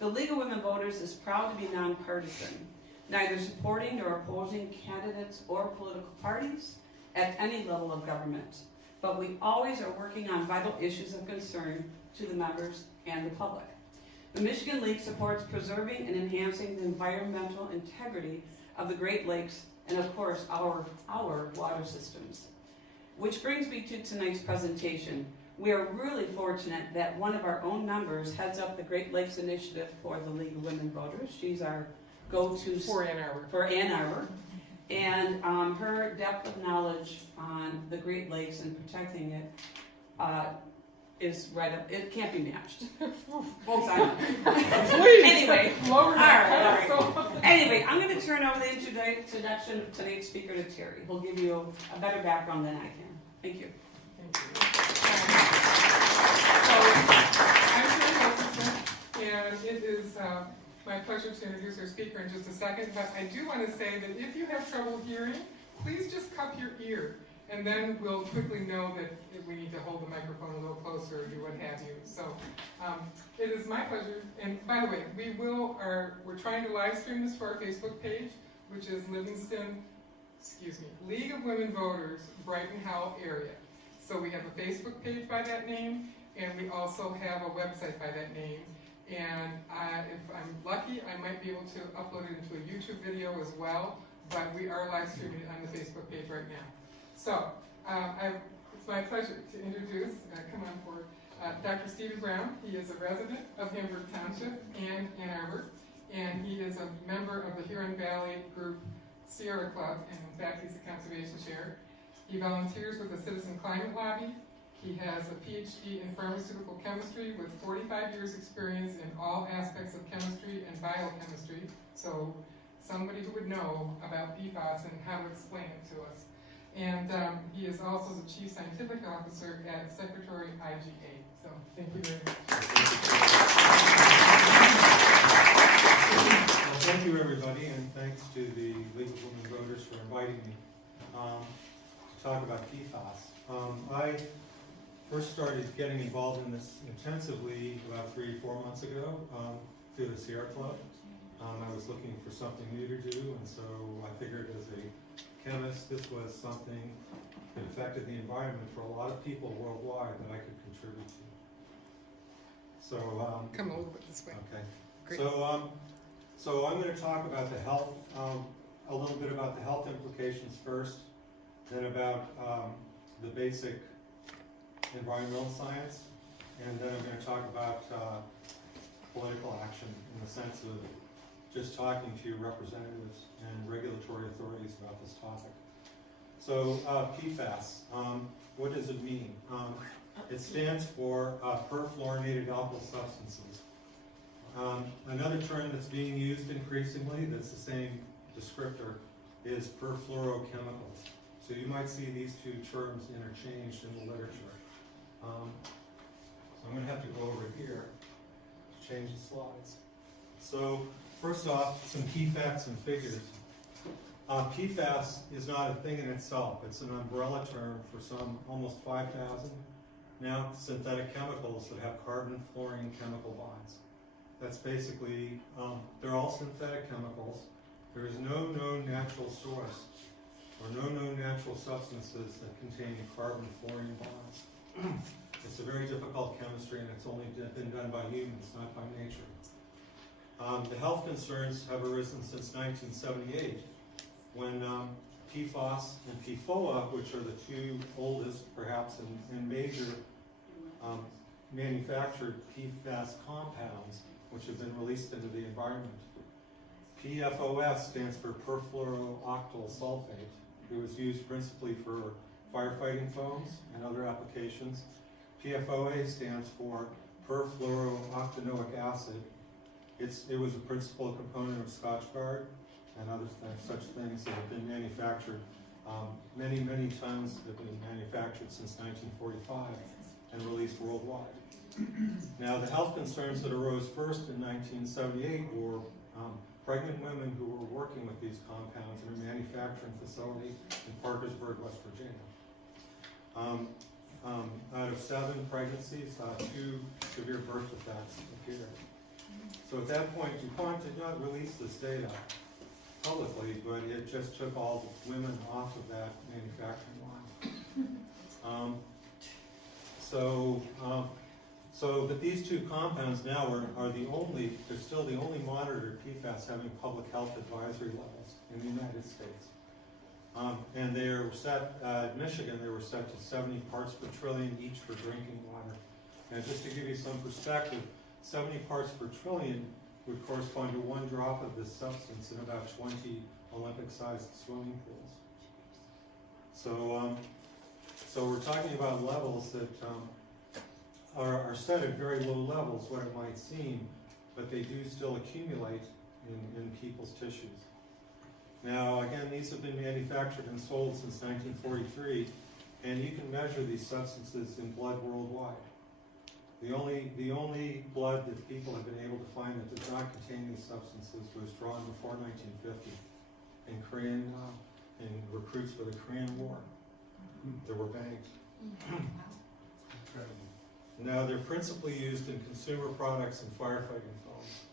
The League of Women Voters is proud to be nonpartisan, neither supporting nor opposing candidates or political parties at any level of government, but we always are working on vital issues of concern to the members and the public. The Michigan League supports preserving and enhancing the environmental integrity of the Great Lakes and, of course, our water systems. Which brings me to tonight's presentation. We are really fortunate that one of our own members heads up the Great Lakes Initiative for the League of Women Voters. She's our go-to for Ann Arbor. For Ann Arbor. And her depth of knowledge on the Great Lakes and protecting it is right up, it can't be matched. Folks, I know. Anyway, all right. Anyway, I'm going to turn over the introduction of tonight's speaker to Terry. He'll give you a better background than I can. Thank you. I'm Terry Wilkinson, and it is my pleasure to introduce our speaker in just a second, but I do want to say that if you have trouble hearing, please just cup your ear, and then we'll quickly know that if we need to hold the microphone a little closer or do what have you. So it is my pleasure, and by the way, we're trying to live stream this for our Facebook page, which is Livingston, League of Women Voters, Brighton Howell Area. So we have a Facebook page by that name, and we also have a website by that name. And if I'm lucky, I might be able to upload it into a YouTube video as well, but we are live streaming it on the Facebook page right now. So it's my pleasure to introduce, come on forward, Dr. Stephen Brown. He is a resident of Hamburg Township and Ann Arbor, and he is a member of the Huron Valley Group Sierra Club, and in fact, he's a conservation chair. He volunteers with the Citizen Climate Lobby. He has a PhD in pharmaceutical chemistry with 45 years experience in all aspects of chemistry and biochemistry. So somebody who would know about PFAS and how to explain it to us. And he is also the Chief Scientific Officer at Secretary IGA. So thank you very much. Well, thank you everybody, and thanks to the League of Women Voters for inviting me to talk about PFAS. I first started getting involved in this intensively about 3 or 4 months ago through the Sierra Club. I was looking for something new to do, and so I figured as a chemist this was something that affected the environment for a lot of people worldwide that I could contribute to. So come a little bit this way. Okay. Great. So I'm going to talk about the health, a little bit about the health implications first, then about the basic environmental science, and then I'm going to talk about political action in the sense of just talking to representatives and regulatory authorities about this topic. So PFAS, what does it mean? It stands for perfluorinated alkyl substances. Another term that's being used increasingly that's the same descriptor is perfluorochemicals. So you might see these two terms interchanged in the literature. So I'm going to have to go over here to change the slides. So first off, some key facts and figures. PFAS is not a thing in itself. It's an umbrella term for some almost 5,000 now synthetic chemicals that have carbon-fluorine chemical bonds. That's basically, they're all synthetic chemicals. There is no known natural source or no known natural substances that contain carbon-fluorine bonds. It's a very difficult chemistry, and it's only been done by humans, not by nature. The health concerns have arisen since 1978, when PFAS and PFOA, which are the two oldest, perhaps, and major manufactured PFAS compounds, which have been released into the environment. PFOS stands for perfluorooctyl sulfate. It was used principally for firefighting foams and other applications. PFOA stands for perfluorooctanoic acid. It was a principal component of Scotchgard and other such things that have been manufactured. Many, many tons have been manufactured since 1945 and released worldwide. Now, the health concerns that arose first in 1978 were pregnant women who were working with these compounds in a manufacturing facility in Parkersburg, West Virginia. Out of 7 pregnancies, 2 severe birth defects appeared. So at that point, DuPont did not release this data publicly, but it just took all the women off of that manufacturing line. But these two compounds now are they're still the only monitored PFAS having public health advisory levels in the United States. And they were set, at Michigan, they were set to 70 parts per trillion each for drinking water. And just to give you some perspective, 70 parts per trillion would correspond to 1 drop of this substance in about 20 Olympic-sized swimming pools. So we're talking about levels that are set at very low levels, what it might seem, but they do still accumulate in people's tissues. Now, again, these have been manufactured and sold since 1943, and you can measure these substances in blood worldwide. The only blood that people have been able to find that does not contain these substances was drawn before 1950 in recruits for the Korean War. They were bagged. Now, they're principally used in consumer products and firefighting foams.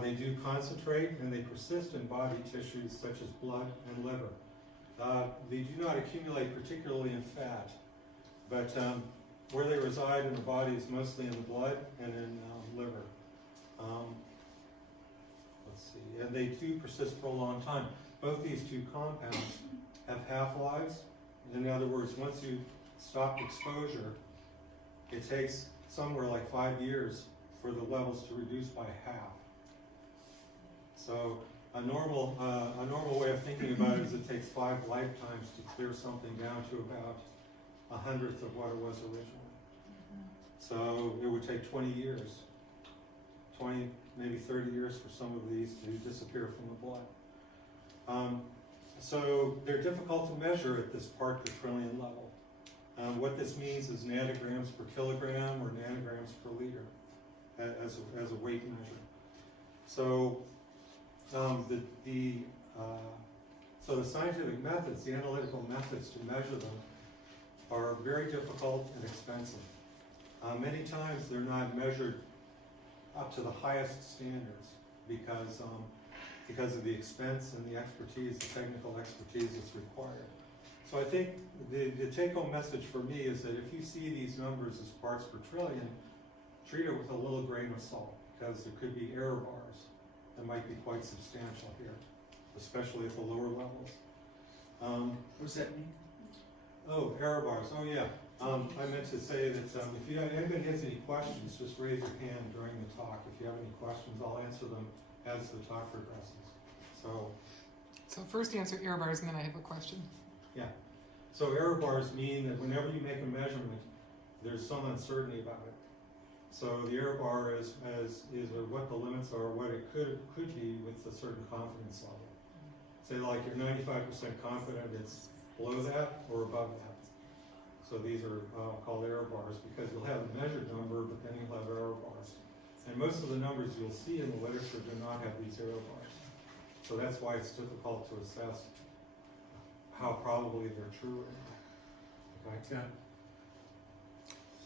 They do concentrate and they persist in body tissues such as blood and liver. They do not accumulate particularly in fat, but where they reside in the body is mostly in the blood and in liver. Let's see, and they do persist for a long time. Both these two compounds have half-lives. In other words, once you stop exposure, it takes somewhere like 5 years for the levels to reduce by half. So a normal way of thinking about it is it takes 5 lifetimes to clear something down to about 1/100th of what it was originally. So it would take 20 years, 20, maybe 30 years for some of these to disappear from the blood. So they're difficult to measure at this part per trillion level. What this means is nanograms per kilogram or nanograms per liter as a weight measure. So the scientific methods, the analytical methods to measure them are very difficult and expensive. Many times they're not measured up to the highest standards because of the expense and the expertise, the technical expertise that's required. So I think the take-home message for me is that if you see these numbers as parts per trillion, treat it with a little grain of salt, because there could be error bars that might be quite substantial here, especially at the lower levels. What does that mean? Oh, error bars. Oh, yeah. I meant to say that if anybody has any questions, just raise your hand during the talk. If you have any questions, I'll answer them as the talk progresses. So first answer error bars, and then I have a question. Yeah. So error bars mean that whenever you make a measurement, there's some uncertainty about it. So the error bar is what the limits are, what it could be with a certain confidence level. Say like you're 95% confident it's below that or above that. So these are called error bars because you'll have a measured number, but then you'll have error bars. And most of the numbers you'll see in the literature do not have these error bars. So that's why it's difficult to assess how probably they're true or not. Okay? Yeah.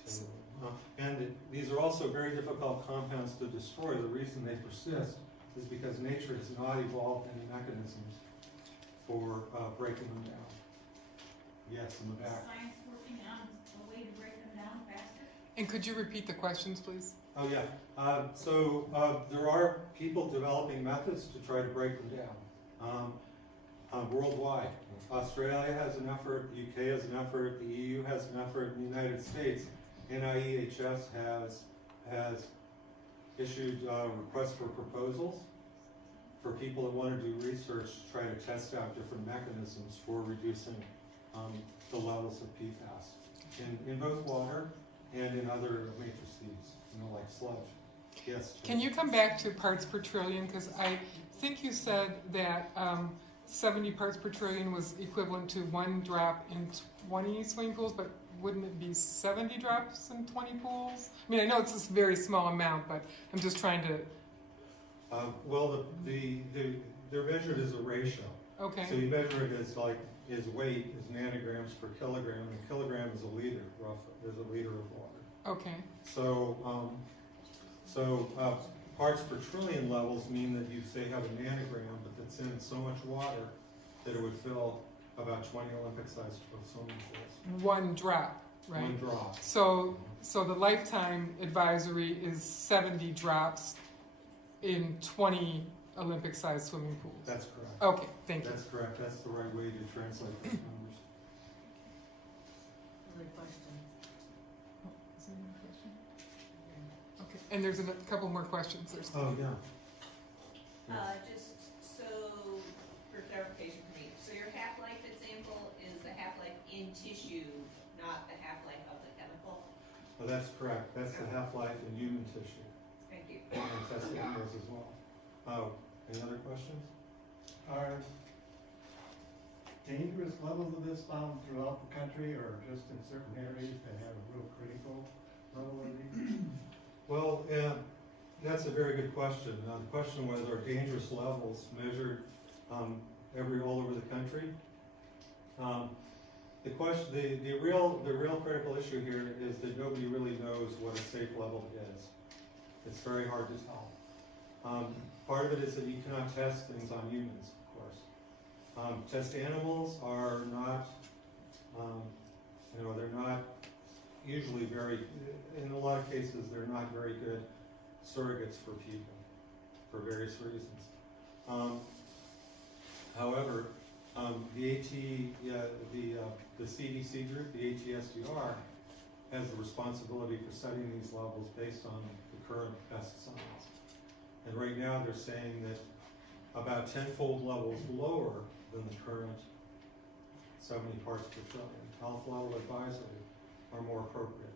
So, and these are also very difficult compounds to destroy. The reason they persist is because nature has not evolved any mechanisms for breaking them down. Yes, in the back. Science working on a way to break them down faster? And could you repeat the questions, please? Oh yeah. There are people developing methods to try to break them down worldwide. Australia has an effort, the UK has an effort, the EU has an effort, in the United States, NIEHS has issued requests for proposals for people that want to do research to try to test out different mechanisms for reducing the levels of PFAS in both water and in other matrices, like sludge. Yes. Can you come back to parts per trillion? Because I think you said that 70 parts per trillion was equivalent to 1 drop in 20 swimming pools, but wouldn't it be 70 drops in 20 pools? I mean, I know it's this very small amount, but I'm just trying to... Well, they're measured as a ratio. Okay. So you measure it as weight is nanograms per kilogram, and a kilogram is a liter, roughly. There's a liter of water. Okay. parts per trillion levels mean that you say have a nanogram, but that's in so much water that it would fill about 20 Olympic-sized swimming pools. One drop, right? One drop. So the lifetime advisory is 70 drops in 20 Olympic-sized swimming pools. That's correct. Okay, thank you. That's correct. That's the right way to translate those numbers. Other question? Is there any question? Okay, and there's a couple more questions. There's Oh, yeah. Just so for clarification for me, so your half-life example is the half-life in tissue, not the half-life of the chemical? Oh, that's correct. That's the half-life in human tissue. Thank you. And test animals as well. Oh, any other questions? Are dangerous levels of this found throughout the country or just in certain areas that have a real critical level of these? Well, that's a very good question. The question was, are dangerous levels measured all over the country? The real critical issue here is that nobody really knows what a safe level is. It's very hard to tell. Part of it is that you cannot test things on humans, of course. Test animals are not, they're not usually in a lot of cases, they're not very good surrogates for people for various reasons. However, the CDC group, the ATSDR, has the responsibility for setting these levels based on the current best science. And right now they're saying that about 10-fold levels lower than the current 70 parts per trillion health level advisory are more appropriate.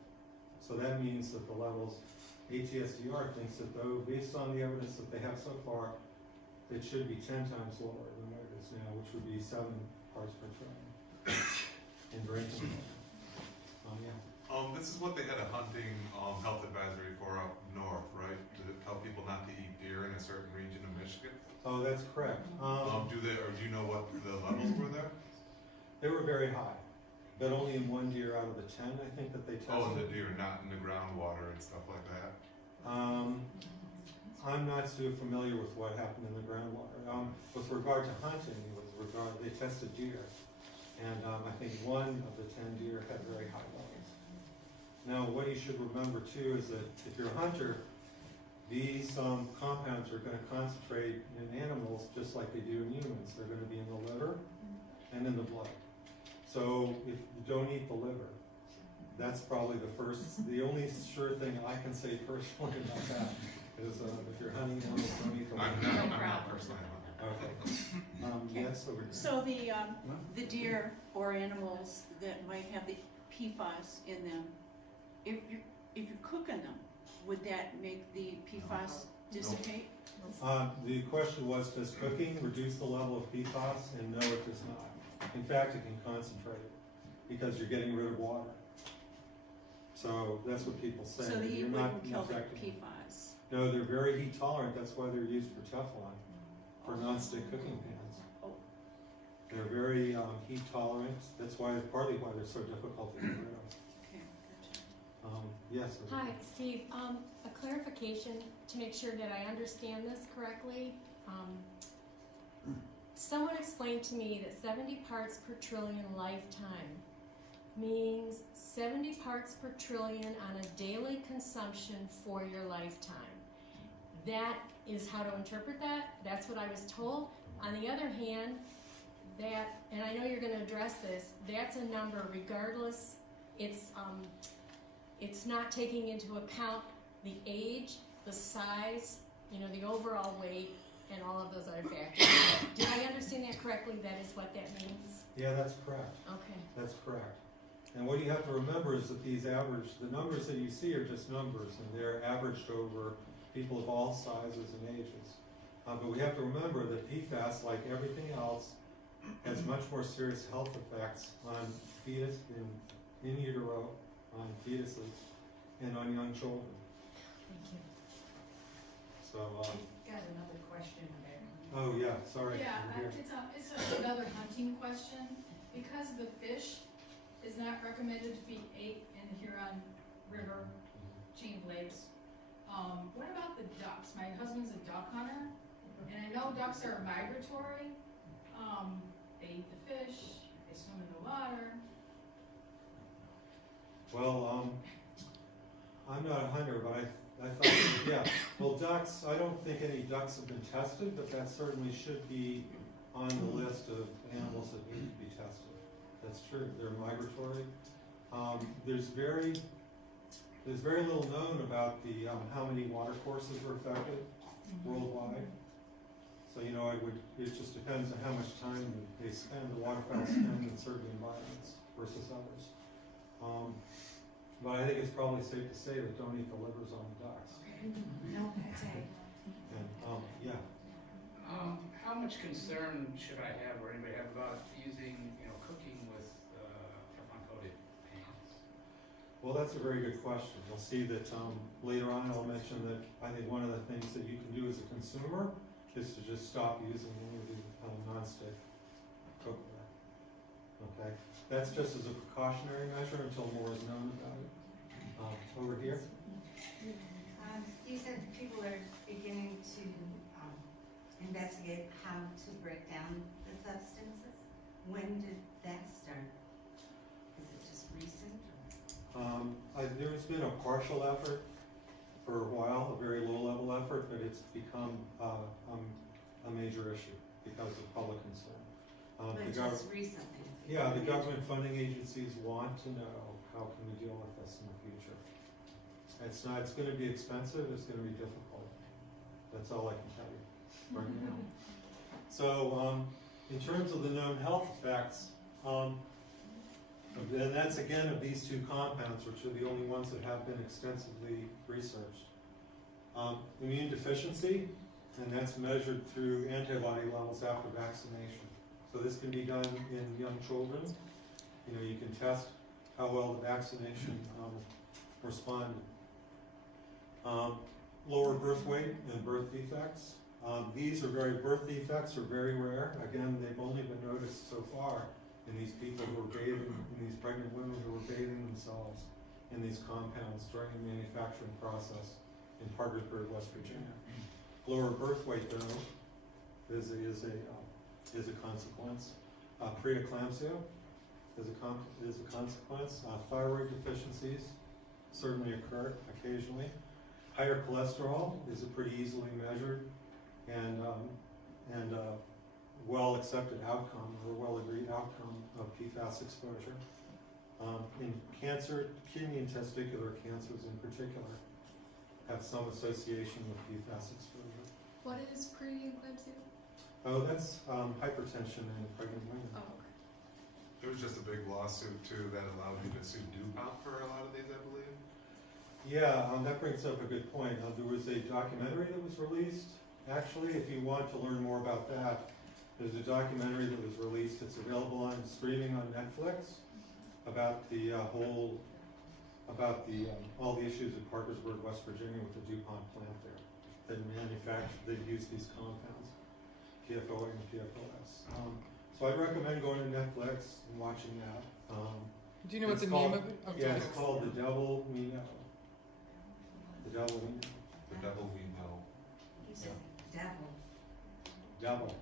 So that means that the levels, ATSDR thinks that though, based on the evidence that they have so far, it should be 10 times lower than what it is now, which would be 7 parts per trillion in drinking water. Yeah. This is what they had a hunting health advisory for up north, right? To tell people not to eat deer in a certain region of Michigan. Oh, that's correct. Do you know what the levels were there? They were very high, but only in 1 deer out of the 10, I think, that they tested. Oh, in the deer, not in the groundwater and stuff like that. I'm not so familiar with what happened in the groundwater. With regard to hunting, they tested deer, and I think 1 of the 10 deer had very high levels. Now, what you should remember too is that if you're a hunter, these compounds are going to concentrate in animals just like they do in humans. They're going to be in the liver and in the blood. So if you don't eat the liver, that's probably the only sure thing I can say personally about that is if you're hunting animals, don't eat the liver. I'm not personally. Okay. Yes, over here. So the deer or animals that might have the PFAS in them, if you're cooking them, would that make the PFAS dissipate? The question was, does cooking reduce the level of PFAS? And no, it does not. In fact, it can concentrate it because you're getting rid of water. So that's what people say. So the heat You're not wouldn't kill the affecting them. PFAS? No, they're very heat tolerant. That's why they're used for Teflon, for non-stick cooking pans. Oh. They're very heat tolerant. That's partly why they're so difficult to get rid of. Okay, gotcha. Yes. over Hi, here. Steve. A clarification to make sure that I understand this correctly. Someone explained to me that 70 parts per trillion lifetime means 70 parts per trillion on a daily consumption for your lifetime. That is how to interpret that. That's what I was told. On the other hand, that, and I know you're going to address this, that's a number regardless. It's not taking into account the age, the size, the overall weight, and all of those other factors. Did I understand that correctly? That is what that means? Yeah, that's correct. Okay. That's correct. And what you have to remember is that the numbers that you see are just numbers, and they're averaged over people of all sizes and ages. But we have to remember that PFAS, like everything else, has much more serious health effects on fetus, in utero, on fetuses, and on young children. Thank you. So, Got another question there. oh yeah, sorry. Yeah, over here. it's another hunting question. Because the fish is not recommended to be ate in the Huron River, chain lakes, What about the ducks? My husband's a duck hunter, and I know ducks are migratory. They eat the fish, they swim in the water. Well, I'm not a hunter, but I thought, yeah. Well, ducks, I don't think any ducks have been tested, but that certainly should be on the list of animals that need to be tested. That's true, they're migratory. There's very little known about the, how many water courses are affected worldwide. So, it just depends on how much time they spend, the waterfowl spend in certain environments versus others. But I think it's probably safe to say that don't eat the livers on the ducks. No, that's it. And, yeah. How much concern should I have or anybody have about using, cooking with Teflon-coated pans? Well, that's a very good question. You'll see that later on I'll mention that I think one of the things that you can do as a consumer is to just stop using any of the nonstick cookware. Okay? That's just as a precautionary measure until more is known about it. Over here. You said people are beginning to investigate how to break down the substances. When did that start? Is it just recent? There's been a partial effort for a while, a very low-level effort, but it's become a major issue because of public concern. But just recently? Yeah, the government funding agencies want to know how can we deal with this in the future. It's going to be expensive, it's going to be difficult. That's all I can tell you right now. So, in terms of the known health effects, and that's again of these two compounds, which are the only ones that have been extensively researched. Immune deficiency, and that's measured through antibody levels after vaccination. So this can be done in young children. You can test how well the vaccination responded. Lower birth weight and birth defects. Birth defects are very rare. Again, they've only been noticed so far in these people who are bathing, in these pregnant women who are bathing themselves in these compounds during the manufacturing process in Parkersburg, West Virginia. Lower birth weight, though, is a consequence. Preeclampsia is a consequence. Thyroid deficiencies certainly occur occasionally. Higher cholesterol is a pretty easily measured and well-accepted outcome or well-agreed outcome of PFAS exposure. In cancer, kidney and testicular cancers in particular have some association with PFAS exposure. What is preeclampsia? Oh, that's hypertension in pregnant women. Oh, okay. There was just a big lawsuit too that allowed you to sue DuPont for a lot of these, I believe. Yeah, that brings up a good point. There was a documentary that was released. Actually, if you want to learn more about that, there's a documentary that was released. It's available on streaming on Netflix about all the issues at Parkersburg, West Virginia, with the DuPont plant there that use these compounds, PFOA and PFOS. So I'd recommend going to Netflix and watching that. Do you know what the name of it? Yeah, it's called The Devil We Know. The Devil We Know. The devil we know. You said devil. Devil.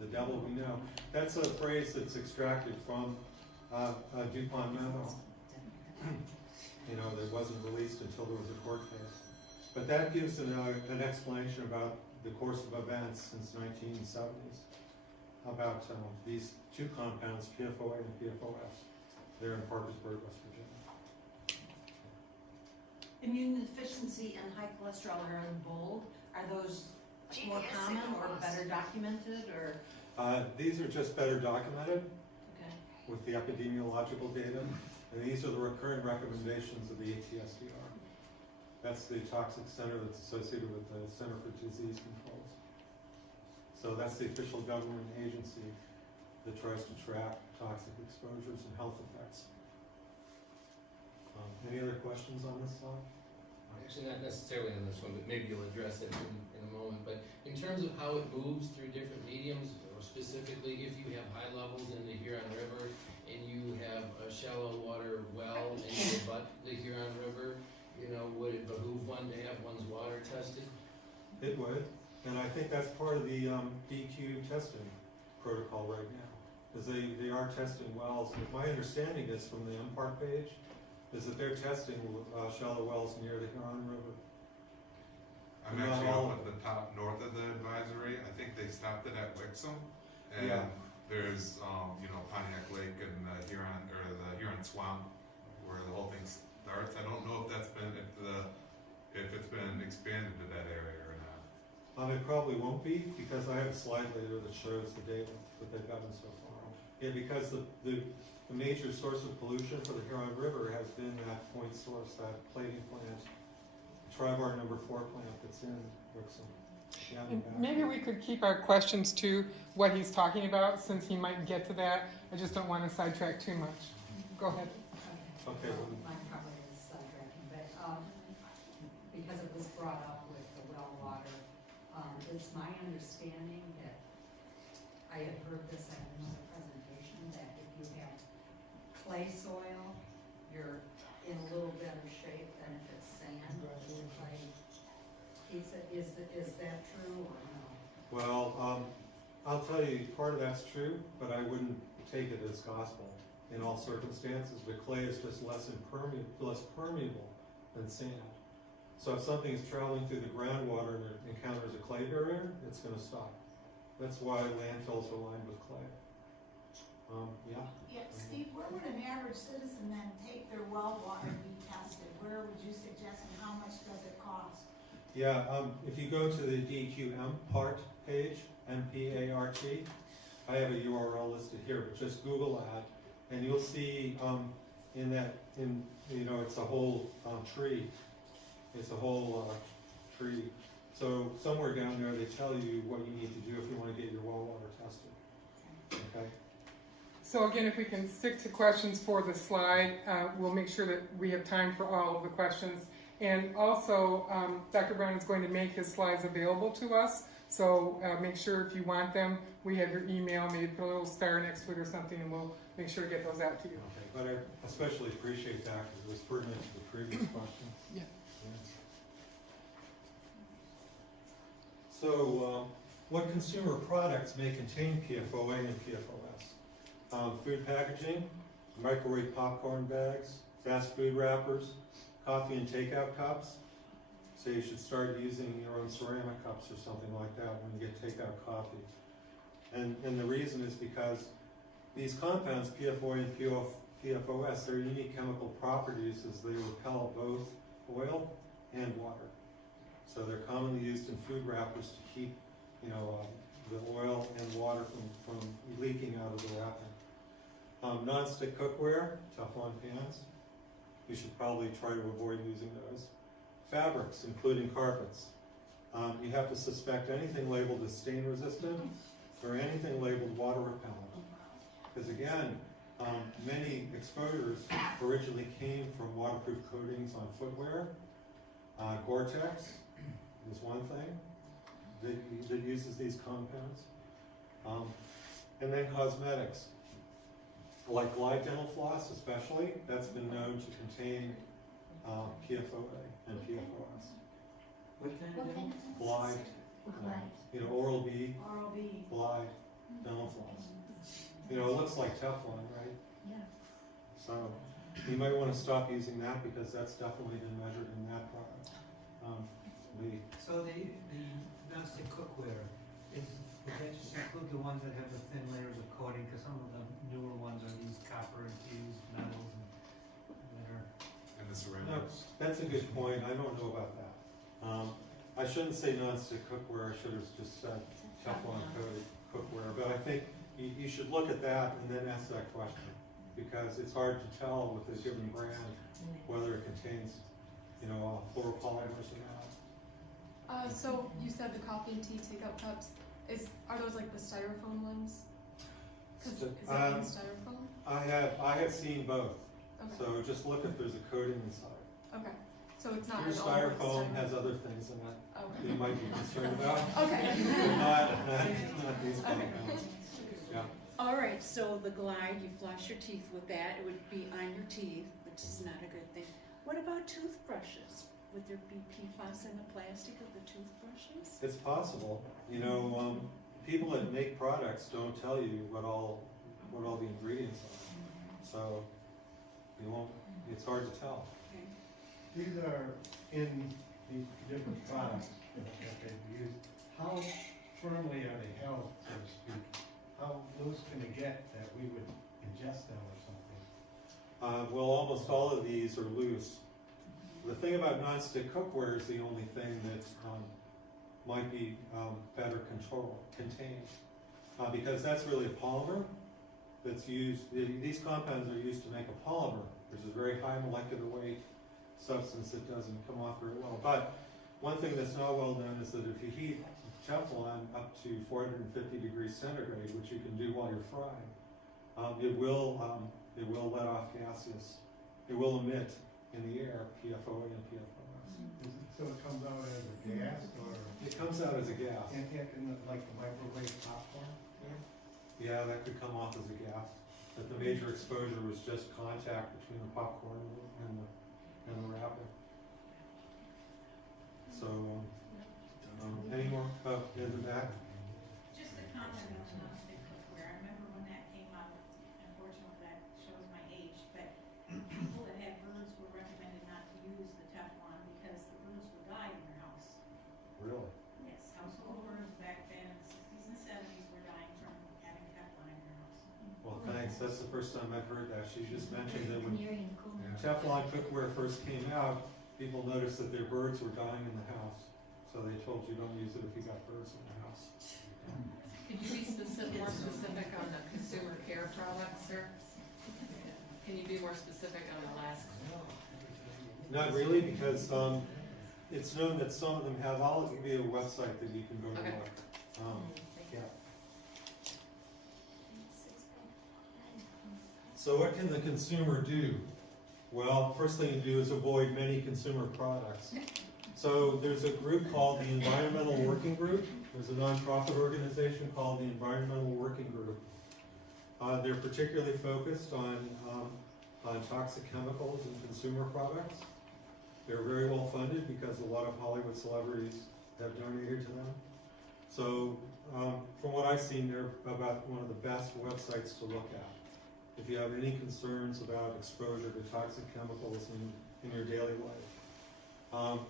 The Devil We Know. That's a phrase that's extracted from a DuPont memo. That wasn't released until there was a court case. But that gives an explanation about the course of events since 1970s about these two compounds, PFOA and PFOS. They're in Parkersburg, West Virginia. Immune deficiency and high cholesterol are in bold. Are those more common or better documented, or? These are just better documented Okay. with the epidemiological data, and these are the recurrent recommendations of the ATSDR. That's the toxic center that's associated with the Center for Disease Controls. So that's the official government agency that tries to track toxic exposures and health effects. Any other questions on this slide? Actually, not necessarily on this one, but maybe you'll address it in a moment. But in terms of how it moves through different mediums, or specifically if you have high levels in the Huron River and you have a shallow water well and you abut the Huron River, would it behoove one to have one's water tested? It would, and I think that's part of the DQ testing protocol right now, because they are testing wells. But my understanding is from the MPART page, is that they're testing shallow wells near the Huron River. I'm actually up at the top north of the advisory. I think they stopped it at Wixom. And Yeah. there's, Pontiac Lake and the Huron Swamp where the whole thing starts. I don't know if that's been, if it's been expanded to that area or not. It probably won't be, because I have a slide later that shows the data that they've gotten so far. Yeah, because the major source of pollution for the Huron River has been that point source, that plating plant, Tribar number 4 plant that's in Wixom. Yeah, And maybe we could keep our questions to what he's talking about, since he might get to that. I just don't want to sidetrack too much. Go ahead. Okay. Mine probably is sidetracking, but, because it was brought up with the well water, it's my understanding that, I had heard this at another presentation, that if you have clay soil, you're in a little better shape than if it's sand. Clay. Is that true or no? Well, I'll tell you, part of that's true, but I wouldn't take it as gospel in all circumstances. But clay is just less permeable than sand. So if something is traveling through the groundwater and it encounters a clay barrier, it's going to stop. That's why landfills are lined with clay. Yeah. Yeah, Steve, where would an average citizen then take their well water be tested? Where would you suggest, and how much does it cost? Yeah, if you go to the DQ MPART page, M-P-A-R-T, I have a URL listed here, but just Google that, and you'll see it's a whole tree. It's a whole tree. So somewhere down there, they tell you what you need to do if you want to get your well water tested. Okay. So again, if we can stick to questions for the slide, we'll make sure that we have time for all of the questions. And also, Dr. Brown is going to make his slides available to us, so make sure if you want them, we have your email, maybe put a little star next to it or something, and we'll make sure to get those out to you. Okay, but I especially appreciate that because it was pertinent to the previous question. Yeah. So, what consumer products may contain PFOA and PFOS? Food packaging, microwave popcorn bags, fast food wrappers, coffee and takeout cups. So you should start using your own ceramic cups or something like that when you get takeout coffee. And the reason is because these compounds, PFOA and PFOS, their unique chemical properties is they repel both oil and water. So they're commonly used in food wrappers to keep, the oil and water from leaking out of the wrapping. Non-stick cookware, Teflon pans. You should probably try to avoid using those. Fabrics, including carpets. You have to suspect anything labeled as stain resistant or anything labeled water repellent. Because again, many exposures originally came from waterproof coatings on footwear. Gore-Tex is one thing that uses these compounds. And then cosmetics. Like Glide dental floss especially, that's been known to contain PFOA and PFOS. What kind of? Glide, Oral-B, Glide dental floss. It looks like Teflon, right? Yeah. So you might want to stop using that because that's definitely been measured in that product. So the non-stick cookware, would that just include the ones that have the thin layers of coating? Because some of the newer ones are these copper infused metals that are. And the ceramics. No, that's a good point. I don't know about that. I shouldn't say non-stick cookware. I should have just said Teflon coated cookware. But I think you should look at that and then ask that question because it's hard to tell with a given brand whether it contains, fluoropolymers or not. So you said the coffee and tea takeout cups. Are those like the styrofoam ones? Is it in styrofoam? I have seen both. Okay. So just look if there's a coating inside. Okay. So it's not. Your like all like styrofoam has other things in it Okay. that you might be concerned about. Okay. But not these compounds. Yeah. All right, so the Glide, you floss your teeth with that. It would be on your teeth, which is not a good thing. What about toothbrushes? Would there be PFAS in the plastic of the toothbrushes? It's possible. You know, people that make products don't tell you what all the ingredients are. So you won't. It's hard to tell. These are in these different products that they've used. How firmly are they held, so to speak? How loose can they get that we would ingest them or something? Well, almost all of these are loose. The thing about nonstick cookware is the only thing that might be better contained, because that's really a polymer that's used. These compounds are used to make a polymer, which is a very high molecular weight substance that doesn't come off very well. But one thing that's not well known is that if you heat Teflon up to 450 degrees centigrade, which you can do while you're frying, it will let off gases. It will emit in the air PFOA and PFOS. So it comes out as a gas, or? It comes out as a gas. And like the microwave popcorn? Yeah, that could come off as a gas. But the major exposure was just contact between the popcorn and the wrapper. So, any more? In the back? Just a comment on nonstick cookware. I remember when that came out, unfortunately that shows my age, but people that had birds were recommended not to use the Teflon because the birds would die in their house. Really? Yes, household birds back then in the 60s and 70s were dying from having Teflon in their house. Well, thanks. That's the first time I've heard that. She just mentioned that when Teflon cookware first came out, people noticed that their birds were dying in the house. So they told you don't use it if you got birds in the house. Could you be more specific on the consumer care products, sir? Can you be more specific on the last? Not really, because it's known that some of them have. I'll give you a website that you can go to Okay. look. Yeah. So what can the consumer do? Well, first thing to do is avoid many consumer products. So there's a group called the Environmental Working Group. There's a nonprofit organization called the Environmental Working Group. They're particularly focused on toxic chemicals in consumer products. They're very well funded because a lot of Hollywood celebrities have donated to them. So from what I've seen, they're about one of the best websites to look at if you have any concerns about exposure to toxic chemicals in your daily life.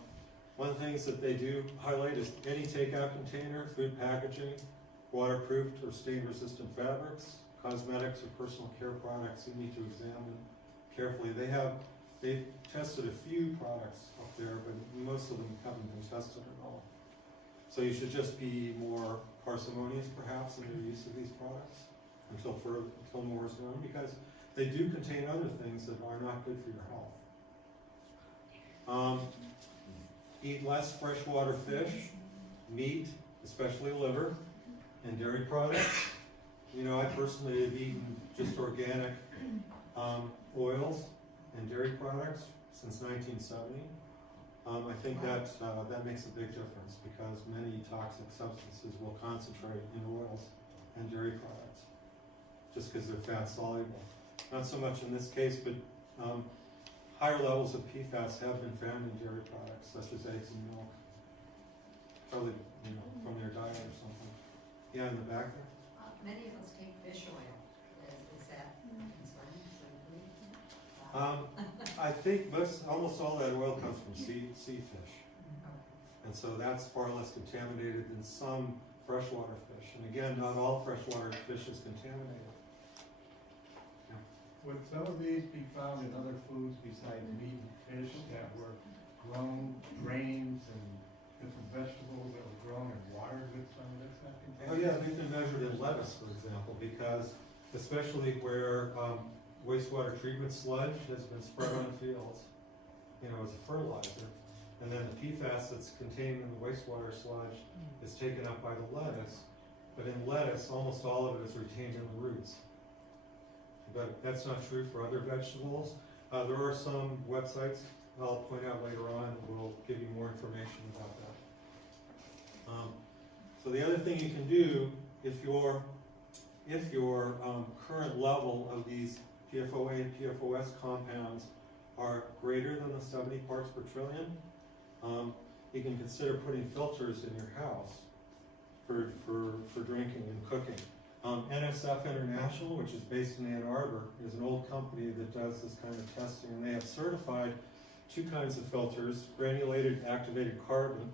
One of the things that they do highlight is any takeout container, food packaging, waterproofed or stain-resistant fabrics, cosmetics or personal care products you need to examine carefully. They've tested a few products up there, but most of them haven't been tested at all. So you should just be more parsimonious, perhaps, in your use of these products until more is known, because they do contain other things that are not good for your health. Eat less freshwater fish, meat, especially liver, and dairy products. You know, I personally have eaten just organic oils and dairy products since 1970. I think that makes a big difference because many toxic substances will concentrate in oils and dairy products just because they're fat soluble. Not so much in this case, but higher levels of PFAS have been found in dairy products, such as eggs and milk. Probably, from their diet or something. Yeah, in the back there? Many of us take fish oil. Is that concerning? I think almost all that oil comes from sea fish. And so that's far less contaminated than some freshwater fish. And again, not all freshwater fish is contaminated. Would some of these be found in other foods besides meat and fish that were grown, grains and different vegetables that were grown and watered with some of this stuff? Oh yeah, they've been measured in lettuce, for example, because especially where wastewater treatment sludge has been spread on fields, as a fertilizer, and then the PFAS that's contained in the wastewater sludge is taken up by the lettuce, but in lettuce, almost all of it is retained in the roots. But that's not true for other vegetables. There are some websites I'll point out later on that will give you more information about that. So the other thing you can do, if your current level of these PFOA and PFOS compounds are greater than the 70 parts per trillion, you can consider putting filters in your house for drinking and cooking. NSF International, which is based in Ann Arbor, is an old company that does this kind of testing, and they have certified 2 kinds of filters: granulated activated carbon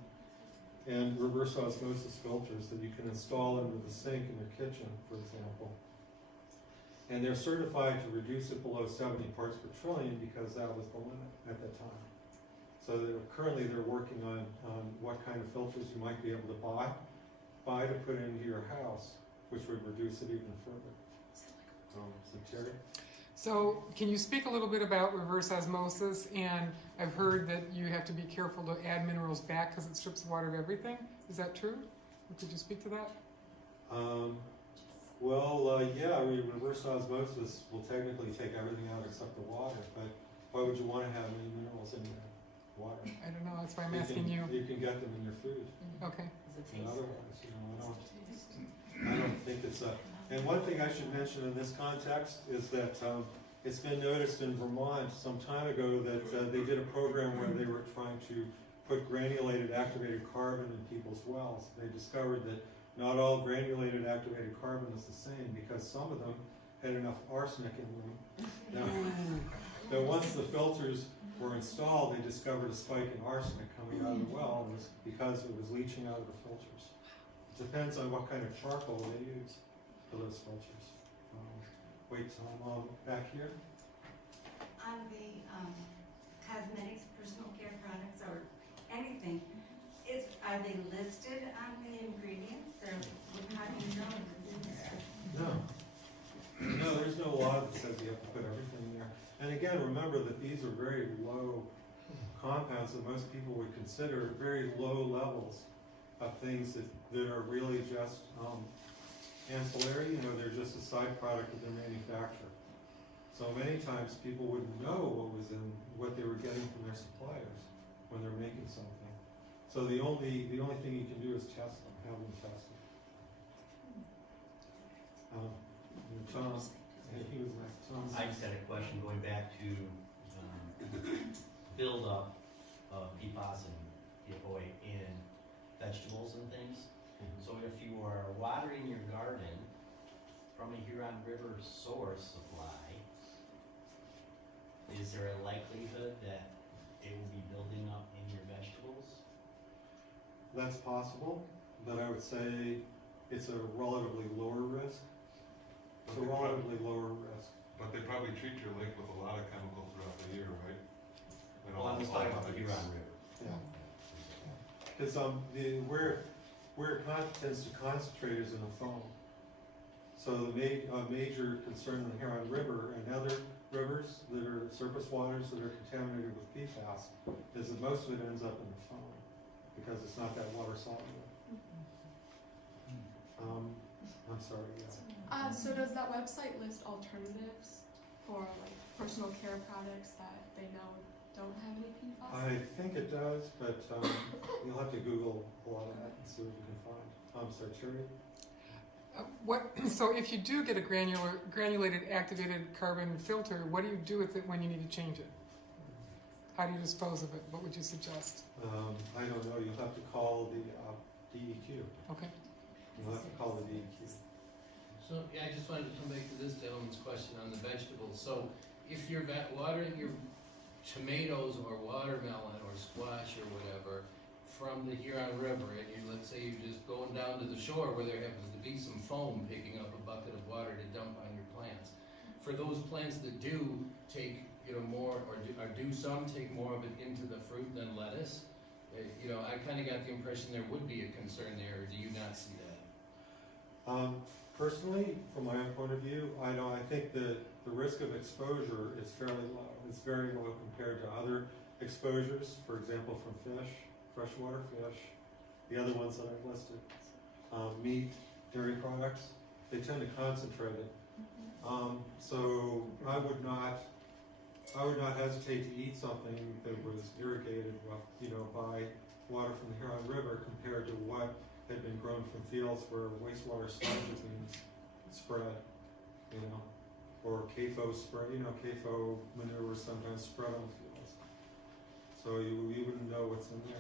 and reverse osmosis filters that you can install into the sink in your kitchen, for example. And they're certified to reduce it below 70 parts per trillion because that was the limit at that time. So currently they're working on what kind of filters you might be able to buy to put into your house, which would reduce it even further. So Terry? So can you speak a little bit about reverse osmosis? And I've heard that you have to be careful to add minerals back because it strips the water of everything. Is that true? Could you speak to that? Yeah, reverse osmosis will technically take everything out except the water, but why would you want to have any minerals in your water? I don't know, that's why I'm asking you. You can get them in your food. Okay. And otherwise, I don't think it's a... And one thing I should mention in this context is that it's been noticed in Vermont some time ago that they did a program where they were trying to put granulated activated carbon in people's wells. They discovered that not all granulated activated carbon is the same because some of them had enough arsenic in them. Now once the filters were installed, they discovered a spike in arsenic coming out of the well, and it was because it was leaching out of the filters. It depends on what kind of charcoal they use for those filters. Back here. On the cosmetics, personal care products, or anything, are they listed on the ingredients, or how do you know what's in there? No, there's no law that says you have to put everything in there. And again, remember that these are very low compounds that most people would consider very low levels of things that are really just ancillary. They're just a side product of their manufacturer. So many times people wouldn't know what they were getting from their suppliers when they're making something. So the only thing you can do is test them, have them tested. Tom, he was next. Tom. I just had a question going back to build-up of PFAS and PFOA in vegetables and things. So if you are watering your garden from a Huron River source supply, is there a likelihood that it will be building up in your vegetables? That's possible, but I would say it's a relatively lower risk. It's a relatively lower risk. But they probably treat your lake with a lot of chemicals throughout the year, right? Well, I'm just talking about the Huron River. Yeah. Because where it tends to concentrate is in a foam. So the major concern in the Huron River and other rivers that are surface waters that are contaminated with PFAS is that most of it ends up in the foam because it's not that water soluble. I'm sorry. Yeah. So does that website list alternatives for like personal care products that they know don't have any PFAS? I think it does, but you'll have to Google a lot of that and see what you can find. I'm sorry, Terry? So if you do get a granulated activated carbon filter, what do you do with it when you need to change it? How do you dispose of it? What would you suggest? I don't know. You'll have to call the DEQ. Okay. You'll have to call the DEQ. So, yeah, I just wanted to come back to this gentleman's question on the vegetables. So, if you're watering your tomatoes or watermelon or squash or whatever from the Huron River, and let's say you're just going down to the shore where there happens to be some foam picking up a bucket of water to dump on your plants. For those plants that do take more, or do some take more of it into the fruit than lettuce, I kind of got the impression there would be a concern there. Or do you not see that? Personally, from my own point of view, I think the risk of exposure is fairly low. It's very low compared to other exposures, for example, from fish, freshwater fish, the other ones that I've listed. Meat, dairy products, they tend to concentrate it. So I would not hesitate to eat something that was irrigated by water from the Huron River compared to what had been grown from fields where wastewater sludge had been spread, or CAFO spray, CAFO manure is sometimes spread on fields. So you wouldn't know what's in there.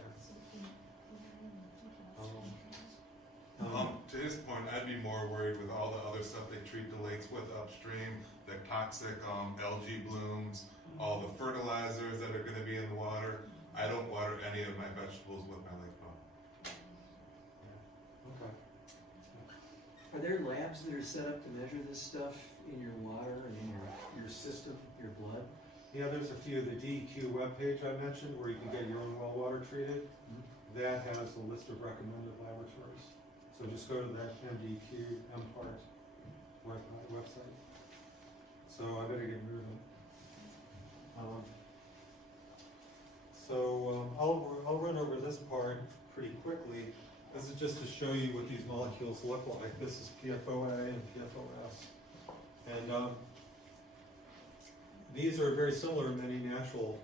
To his point, I'd be more worried with all the other stuff they treat the lakes with upstream, the toxic algae blooms, all the fertilizers that are gonna be in the water. I don't water any of my vegetables with my lake pump. Okay. Are there labs that are set up to measure this stuff in your water and in your system, your blood? Yeah, there's a few. The DEQ webpage I mentioned where you can get your own well water treated, that has a list of recommended laboratories. So just go to that MDQ MPART website. So I better get moving. I'll run over this part pretty quickly. This is just to show you what these molecules look like. This is PFOA and PFOS. And these are very similar in many natural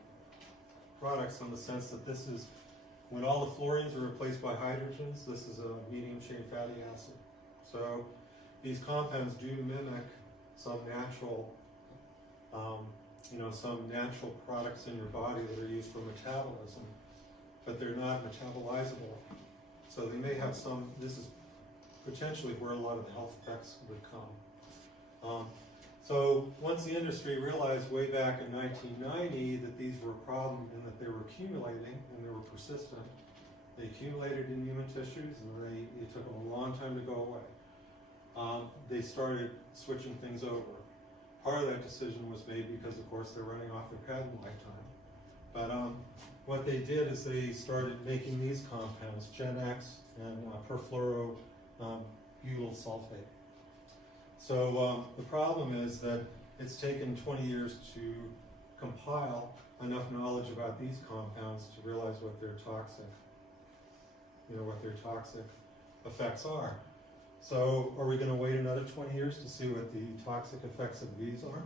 products in the sense that this is, when all the fluorines are replaced by hydrogens, this is a medium chain fatty acid. So these compounds do mimic some natural, some natural products in your body that are used for metabolism, but they're not metabolizable. So they may have some, this is potentially where a lot of the health effects would come. So once the industry realized way back in 1990 that these were a problem and that they were accumulating and they were persistent, they accumulated in human tissues and it took them a long time to go away. They started switching things over. Part of that decision was made because, of course, they're running off their patent lifetime. But what they did is they started making these compounds, Gen X and perfluorobutyl sulfate. So the problem is that it's taken 20 years to compile enough knowledge about these compounds to realize what their toxic, what their toxic effects are. So are we going to wait another 20 years to see what the toxic effects of these are?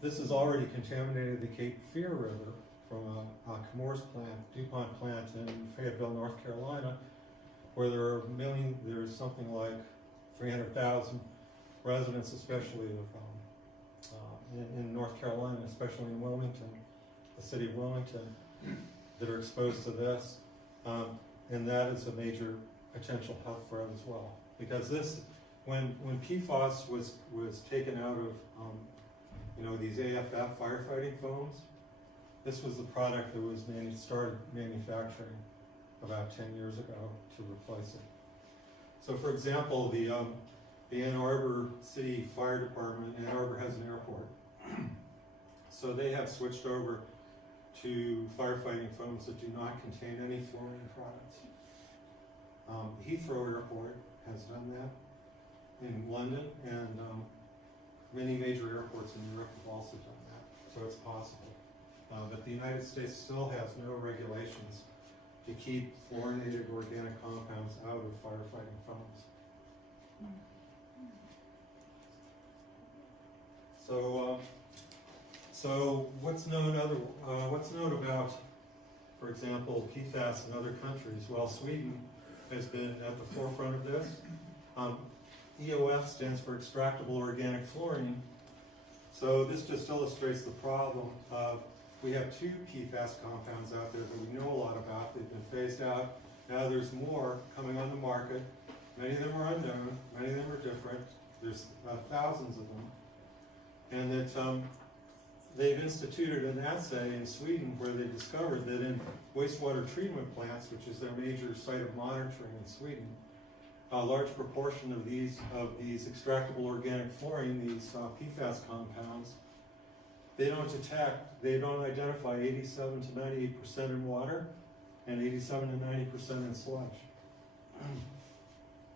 This has already contaminated the Cape Fear River from a Chemours plant, DuPont plant in Fayetteville, North Carolina, where there's something like 300,000 residents, especially in North Carolina, especially in Wilmington, the city of Wilmington, that are exposed to this. And that is a major potential health threat as well. Because this, when PFAS was taken out of these AFF firefighting foams, this was the product that was started manufacturing about 10 years ago to replace it. So for example, the Ann Arbor City Fire Department, Ann Arbor has an airport. So they have switched over to firefighting foams that do not contain any fluorine products. Heathrow Airport has done that in London, and many major airports in Europe have also done that, so it's possible. But the United States still has no regulations to keep fluorinated organic compounds out of firefighting foams. So what's known about, for example, PFAS in other countries? Well, Sweden has been at the forefront of this. EOF stands for extractable organic fluorine. So this just illustrates the problem of, we have 2 PFAS compounds out there that we know a lot about. They've been phased out. Now there's more coming on the market. Many of them are unknown. Many of them are different. There's thousands of them. And that they've instituted an assay in Sweden where they discovered that in wastewater treatment plants, which is their major site of monitoring in Sweden, a large proportion of these extractable organic fluorine, these PFAS compounds, they don't identify 87 to 98% in water and 87 to 90% in sludge.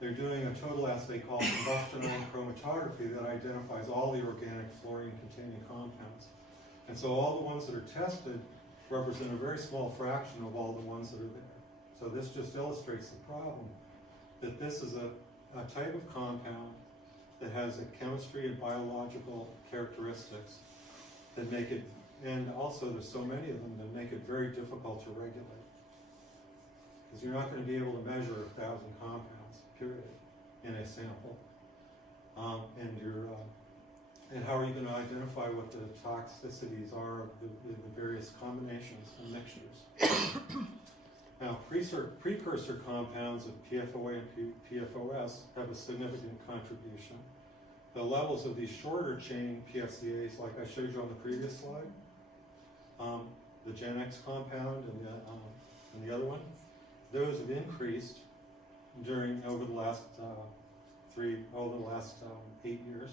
They're doing a total assay called combustion chromatography that identifies all the organic fluorine-containing compounds. And so all the ones that are tested represent a very small fraction of all the ones that are there. So this just illustrates the problem, that this is a type of compound that has a chemistry and biological characteristics that make it, and also there's so many of them that make it very difficult to regulate. Because you're not going to be able to measure 1,000 compounds, period, in a sample. And And how are you going to identify what the toxicities are of the various combinations and mixtures? Now, precursor compounds of PFOA and PFOS have a significant contribution. The levels of these shorter chain PFCAs, like I showed you on the previous slide, the Gen X compound and the other one, those have increased over the last 8 years,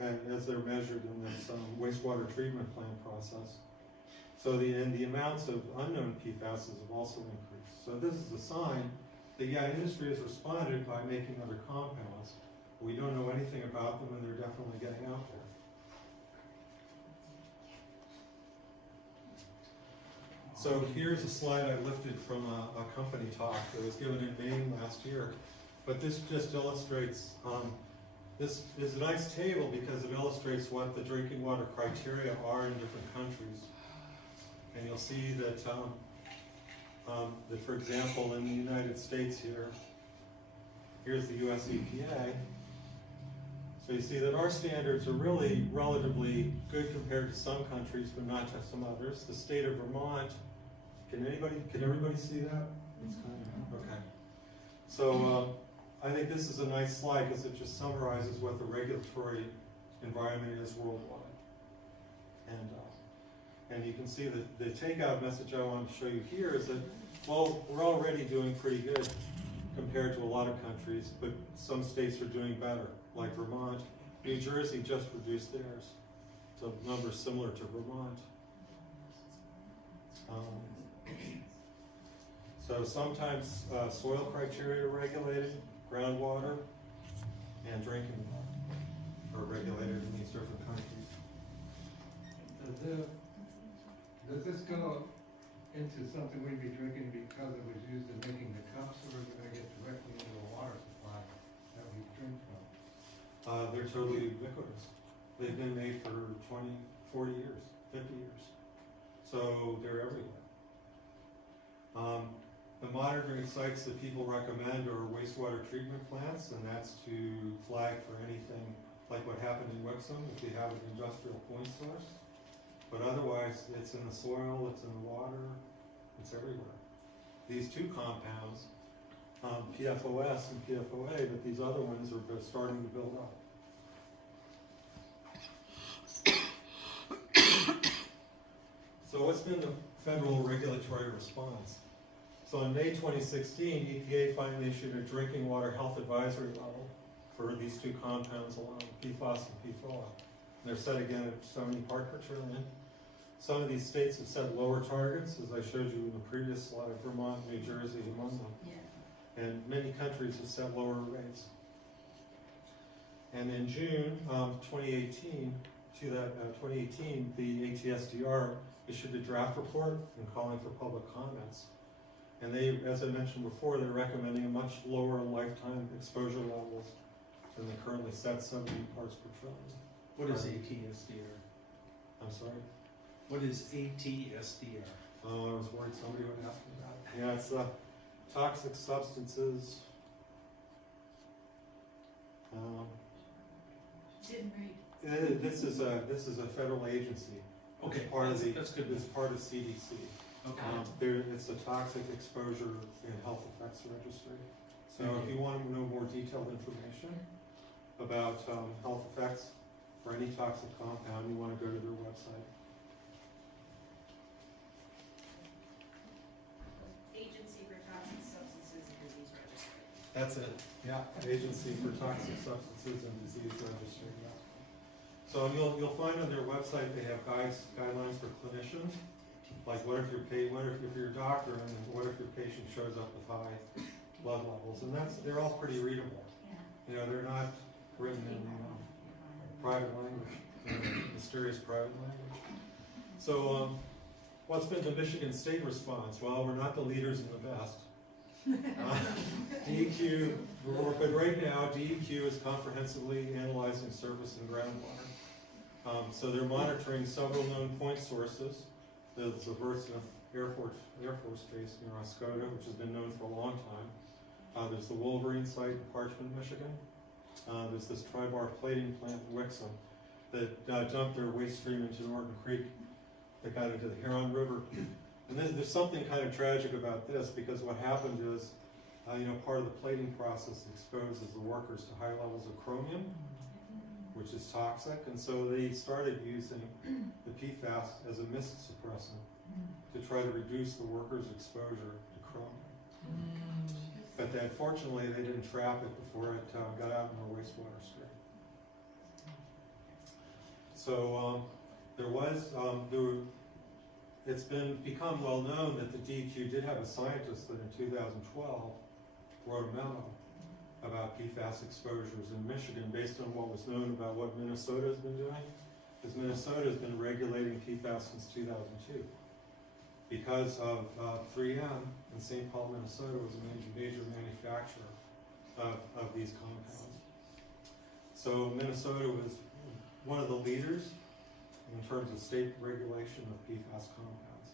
and as they're measured in this wastewater treatment plant process. So the amounts of unknown PFAS have also increased. So this is a sign that industry has responded by making other compounds. We don't know anything about them, and they're definitely getting out there. So here's a slide I lifted from a company talk that was given in Maine last year. But this just illustrates, this is a nice table because it illustrates what the drinking water criteria are in different countries. And you'll see that, for example, in the United States here's the US EPA. So you see that our standards are really relatively good compared to some countries, but not to some others. The state of Vermont, can everybody see that? It's kind of, okay. So I think this is a nice slide because it just summarizes what the regulatory environment is worldwide. And you can see that the takeout message I want to show you here is that, well, we're already doing pretty good compared to a lot of countries, but some states are doing better, like Vermont. New Jersey just reduced theirs to numbers similar to Vermont. So sometimes soil criteria are regulated, groundwater, and drinking water are regulated in these different countries. Does this go into something we'd be drinking because it was used in making the cups, or is it going to get directly into the water supply that we drink from? They're totally ubiquitous. They've been made for 20, 40 years, 50 years. So they're everywhere. The monitoring sites that people recommend are wastewater treatment plants, and that's to flag for anything like what happened in Wixom if you have an industrial point source. But otherwise, it's in the soil, it's in the water, it's everywhere. These two compounds, PFOS and PFOA, but these other ones are starting to build up. So what's been the federal regulatory response? So in May 2016, EPA finally issued a drinking water health advisory level for these two compounds alone, PFAS and PFOA. They're set again at 70 part per trillion. Some of these states have set lower targets, as I showed you in the previous slide, Vermont, New Jersey among them. Yeah. And many countries have set lower rates. And in June 2018, the ATSDR issued a draft report and calling for public comments. And they, as I mentioned before, they're recommending a much lower lifetime exposure levels than the currently set 70 parts per trillion. What is ATSDR? I'm sorry? What is ATSDR? Oh, I was worried somebody would ask me that. Yeah, it's toxic substances. Didn't read. This is a federal agency. Okay, That's good. It's part of CDC. Okay. It's a toxic exposure and health effects registry. So if you want to know more detailed information about health effects for any toxic compound, you want to go to their website. Agency for Toxic Substances and Disease Registry. That's it. Yeah. Agency for Toxic Substances and Disease Registry. Yeah. So you'll find on their website they have guidelines for clinicians. Like what if you're a doctor and what if your patient shows up with high blood levels, and they're all pretty readable. Yeah. You know, they're not written in private language, mysterious private language. So what's been the Michigan State response? Well, we're not the leaders and the best. DEQ, but right now DEQ is comprehensively analyzing surface and groundwater. So they're monitoring several known point sources. There's the Versa Air Force Base near Oscoda, which has been known for a long time. There's the Wolverine site in Parchment, Michigan. There's this Tri-Bar plating plant in Wixom. that dumped their waste stream into Norton Creek that got into the Huron River. And there's something kind of tragic about this, because what happened is, part of the plating process exposes the workers to high levels of chromium, which is toxic, and so they started using the PFAS as a mist suppressant to try to reduce the workers' exposure to chromium. But then, fortunately, they didn't trap it before it got out in our wastewater stream. So it's become well known that the DEQ did have a scientist that in 2012 wrote a memo about PFAS exposures in Michigan based on what was known about what Minnesota has been doing, because Minnesota has been regulating PFAS since 2002. Because of 3M in St. Paul, Minnesota was a major manufacturer of these compounds. So Minnesota was one of the leaders in terms of state regulation of PFAS compounds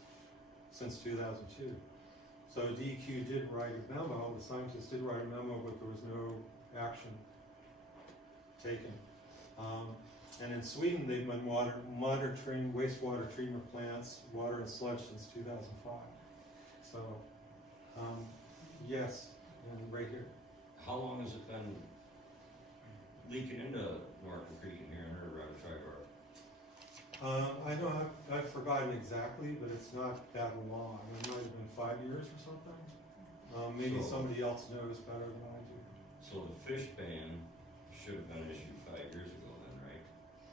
since 2002. So DEQ did write a memo, the scientists did write a memo, but there was no action taken. And in Sweden, they've been monitoring wastewater treatment plants, water and sludge since 2005. So, yes, and right here. How long has it been leaking into Norton Creek and here in River Road Triborough? I know I've forgotten exactly, but it's not that long. It might have been 5 years or something. Maybe somebody else knows better than I do. So the fish ban should have been issued 5 years ago then, right?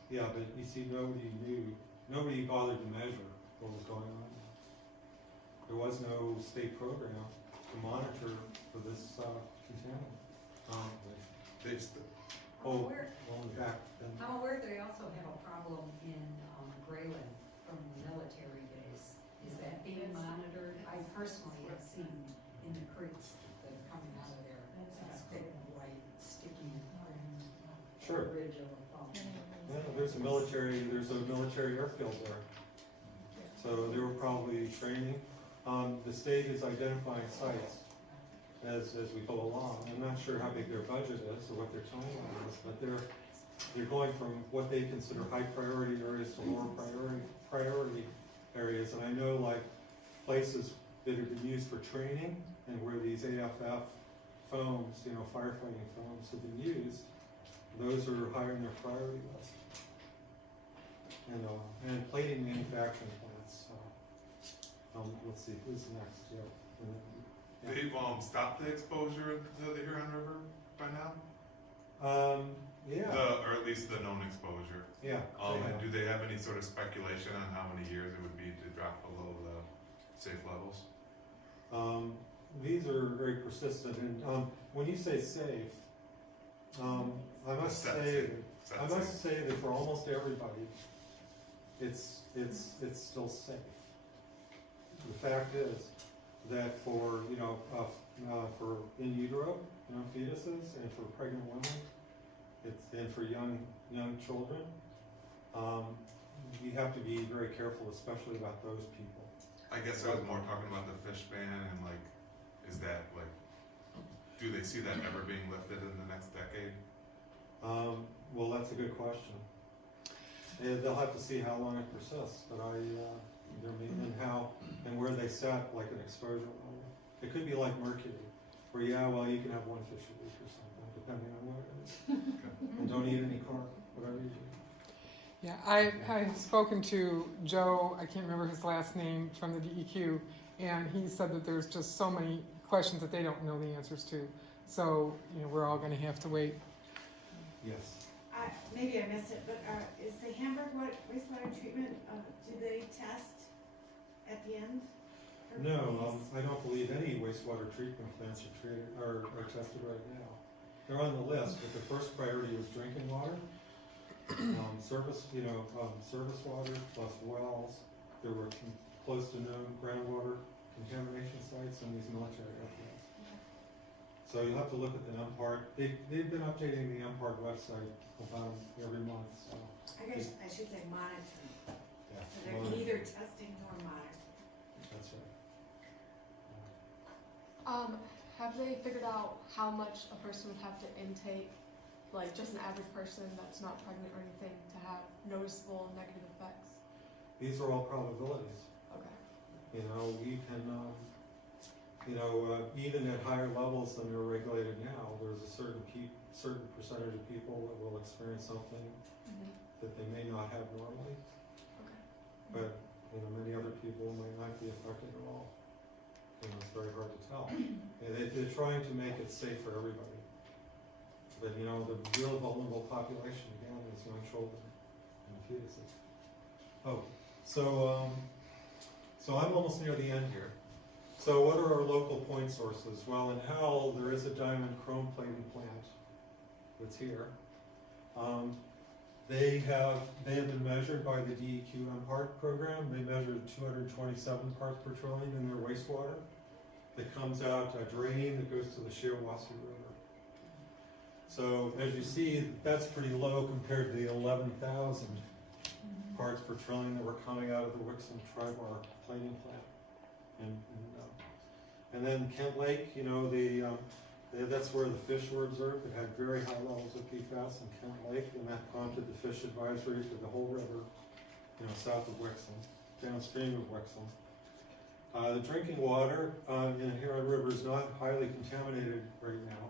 Yeah, but you see, nobody knew. Nobody bothered to measure what was going on. There was no state program to monitor for this contaminant. I'm aware they also have a problem in Grayling from the military base. Is that being monitored? I personally have seen in the creeks that are coming out of there, it's big and white, sticky Sure. ridge of a foam. Yeah, there's a military airfield there. So they were probably training. The state is identifying sites as we go along. I'm not sure how big their budget is or what their timeline is, but they're going from what they consider high priority areas to lower priority areas. And I know like places that have been used for training and where these AFF foams, firefighting foams have been used, those are higher in their priority list. And plating manufacturing plants. Let's see, who's next? Yeah. They've stopped the exposure to the Huron River by now? Yeah. Or at least the known exposure. Yeah. And do they have any sort of speculation on how many years it would be to drop below the safe levels? These are very persistent, and when you say safe, I must say that for almost everybody, it's still safe. The fact is that for in utero, fetuses, and for pregnant women, and for young children, you have to be very careful, especially about those people. I guess I was more talking about the fish ban and is that do they see that ever being lifted in the next decade? Well, that's a good question. And they'll have to see how long it persists, but and where they set an exposure level. It could be like mercury, where you can have one fish a week or something, depending on what it is. And don't eat any carp, whatever you do. Yeah, I've spoken to Joe, I can't remember his last name, from the DEQ, and he said that there's just so many questions that they don't know the answers to. So, we're all going to have to wait. Yes. Maybe I missed it, but is the Hamburg wastewater treatment, do they test at the end? No, I don't believe any wastewater treatment plants are tested right now. They're on the list, but the first priority was drinking water, service water plus wells. There were close to known groundwater contamination sites in these military airfields. So you'll have to look at the MPART. They've been updating the MPART website about every month. So I guess I should say monitoring. yeah, So they're neither testing nor monitoring. that's right. Have they figured out how much a person would have to intake like just an average person that's not pregnant or anything to have noticeable negative effects? These are all probabilities. Okay. You know, we can, even at higher levels than they're regulated now, there's a certain percentage of people that will experience something that they may not have normally. Okay. But, many other people might not be affected at all. It's very hard to tell. They're trying to make it safe for everybody. But, the real vulnerable population, again, is young children and fetuses. Oh, so I'm almost near the end here. So what are our local point sources? Well, in Howell, there is a diamond chrome plating plant that's here. They have been measured by the DEQ MPART program. They measured 227 parts per trillion in their wastewater that comes out draining, that goes to the Shiawassee River. So as you see, that's pretty low compared to the 11,000 parts per trillion that were coming out of the Wixom Tri-Bar plating plant. And then Kent Lake, that's where the fish were observed. It had very high levels of PFAS in Kent Lake, and that prompted the fish advisory for the whole river, south of Wixom, downstream of Wixom. The drinking water in Huron River is not highly contaminated right now.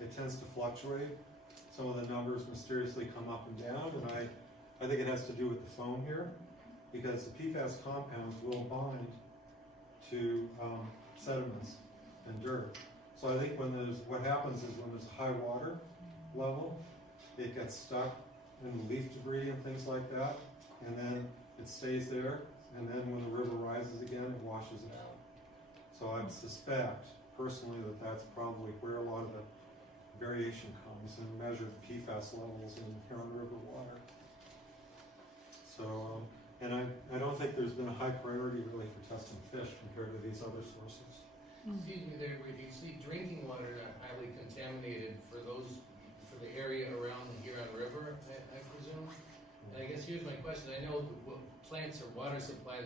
It tends to fluctuate. Some of the numbers mysteriously come up and down, and I think it has to do with the foam here, because the PFAS compounds will bind to sediments and dirt. So I think what happens is when there's a high water level, it gets stuck in leaf debris and things like that, and then it stays there, and then when the river rises again, it washes it out. So I suspect, personally, that that's probably where a lot of the variation comes in measured PFAS levels in Huron River water. So, and I don't think there's been a high priority really for testing fish compared to these other sources. Excuse me, there, where you see drinking water not highly contaminated for the area around the Huron River, I presume? And I guess here's my question. I know plants or water supply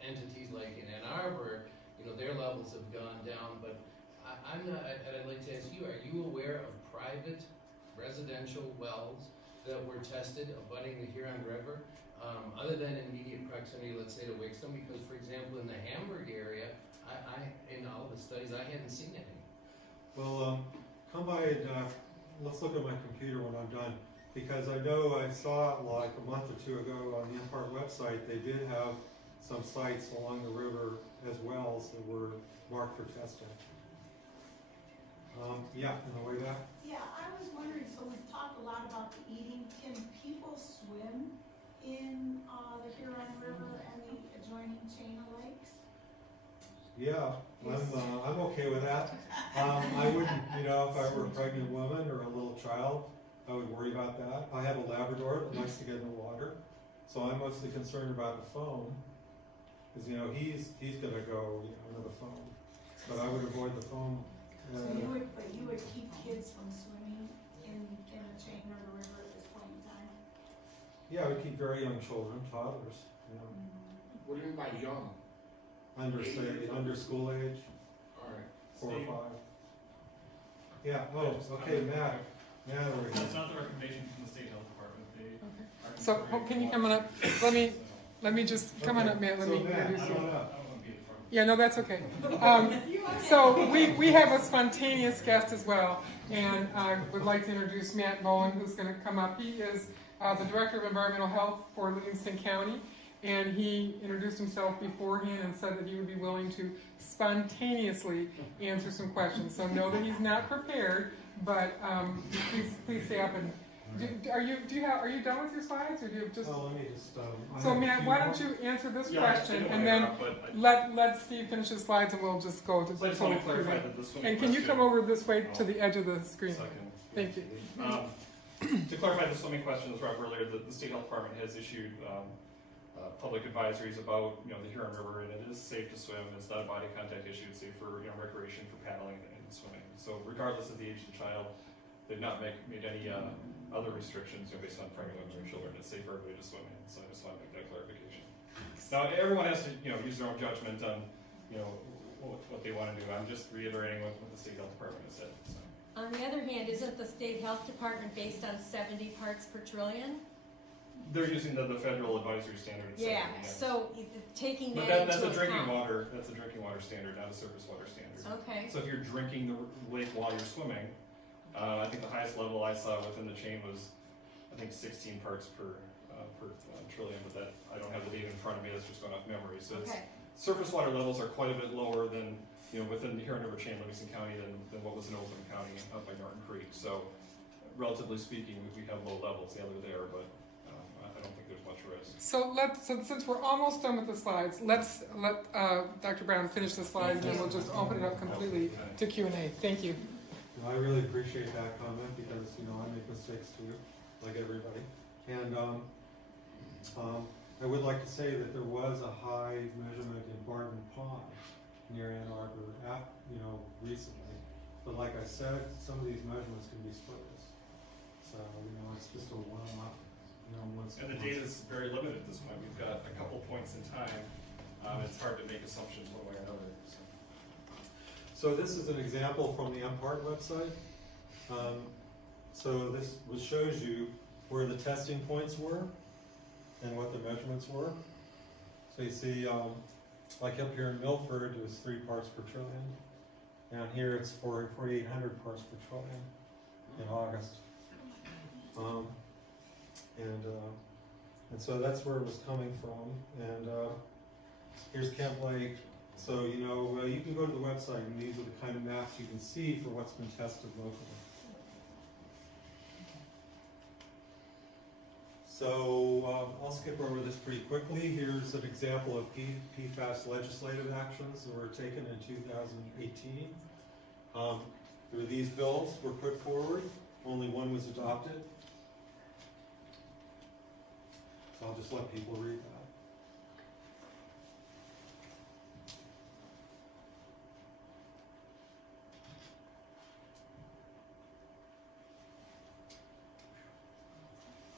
entities like in Ann Arbor, their levels have gone down, but I'm not, I'd like to ask you, are you aware of private residential wells that were tested abutting the Huron River, other than immediate proximity, let's say, to Wixom? Because, for example, in the Hamburg area, in all of the studies, I hadn't seen any. Well, come by and let's look at my computer when I'm done, because I know I saw like a month or two ago on the MPART website, they did have some sites along the river as wells that were marked for testing. Yeah, on the way back. Yeah, I was wondering, so we've talked a lot about the eating. Can people swim in the Huron River and the adjoining chain of lakes? Yeah, I'm okay with that. I wouldn't, if I were a pregnant woman or a little child, I would worry about that. I have a Labrador that likes to get in the water, so I'm mostly concerned about the foam, because he's gonna go into the foam. But I would avoid the foam. So you would keep kids from swimming in the chain or the river at this point in time? Yeah, I would keep very young children, toddlers. What do you mean by young? Under school age. All right. 4 or 5. Yeah. Oh, okay, Matt. Over here. That's not the recommendation from the state health department. They are So, can you come on up? Let me just, come on up, Matt, let me introduce you. Yeah, no, that's okay. So we have a spontaneous guest as well, and I would like to introduce Matt Bolang, who's going to come up. He is the Director of Environmental Health for Livingston County, and he introduced himself beforehand and said that he would be willing to spontaneously answer some questions. So know that he's not prepared, but please stay up and. Are you done with your slides, or do you have just? Oh, let me just. So Matt, why don't you answer this question, and then let Steve finish his slides, and we'll just go to. So I just want to clarify that this and can you come over this way to the edge of the screen? Thank you. To clarify the swimming question that was brought up earlier, the state health department has issued public advisories about the Huron River, and it is safe to swim. It's not a body contact issue. It's safe for recreation, for paddling and swimming. So regardless of the age of the child, they've not made any other restrictions based on pregnant women or children. It's safe for everybody to swim in. So I just want to make that clarification. Now everyone has to use their own judgment on what they want to do. I'm just reiterating what the state health department has said. So. On the other hand, isn't the state health department based on 70 parts per trillion? They're using the federal advisory standard. At 70, Yeah, yes. so taking But that that's into a drinking account. water. That's a drinking water standard, not a surface water standard. Okay. So if you're drinking the lake while you're swimming, I think the highest level I saw within the chain was, I think, 16 parts per trillion. But that I don't have the data in front of me. That's just going off memory. So it's, Okay. surface water levels are quite a bit lower than within the Huron River chain, Livingston County, than what was in Oakland County up by Norton Creek. So relatively speaking, we have low levels. Yeah, they're there, but I don't think there's much risk. So since we're almost done with the slides, let's let Dr. Brown finish the slides, and then we'll just open it up completely to Q&A. Thank you. I really appreciate that comment because, I make mistakes too, like everybody. And I would like to say that there was a high measurement in Barton Pond near Ann Arbor, recently. But like I said, some of these measurements can be spurious. So, it's just a one-off, And the data is very limited at this point. We've got a couple points in time. It's hard to make assumptions one way or another. So this is an example from the MPART website. So this shows you where the testing points were and what the measurements were. So you see, like up here in Milford, it was 3 parts per trillion. Down here, it's 4,800 parts per trillion in August. And so that's where it was coming from. And here's Kemp Lake. So, you can go to the website, and these are the kind of maps you can see for what's been tested locally. So, I'll skip over this pretty quickly. Here's an example of PFAS legislative actions that were taken in 2018. There were these bills were put forward. Only one was adopted. So I'll just let people read that.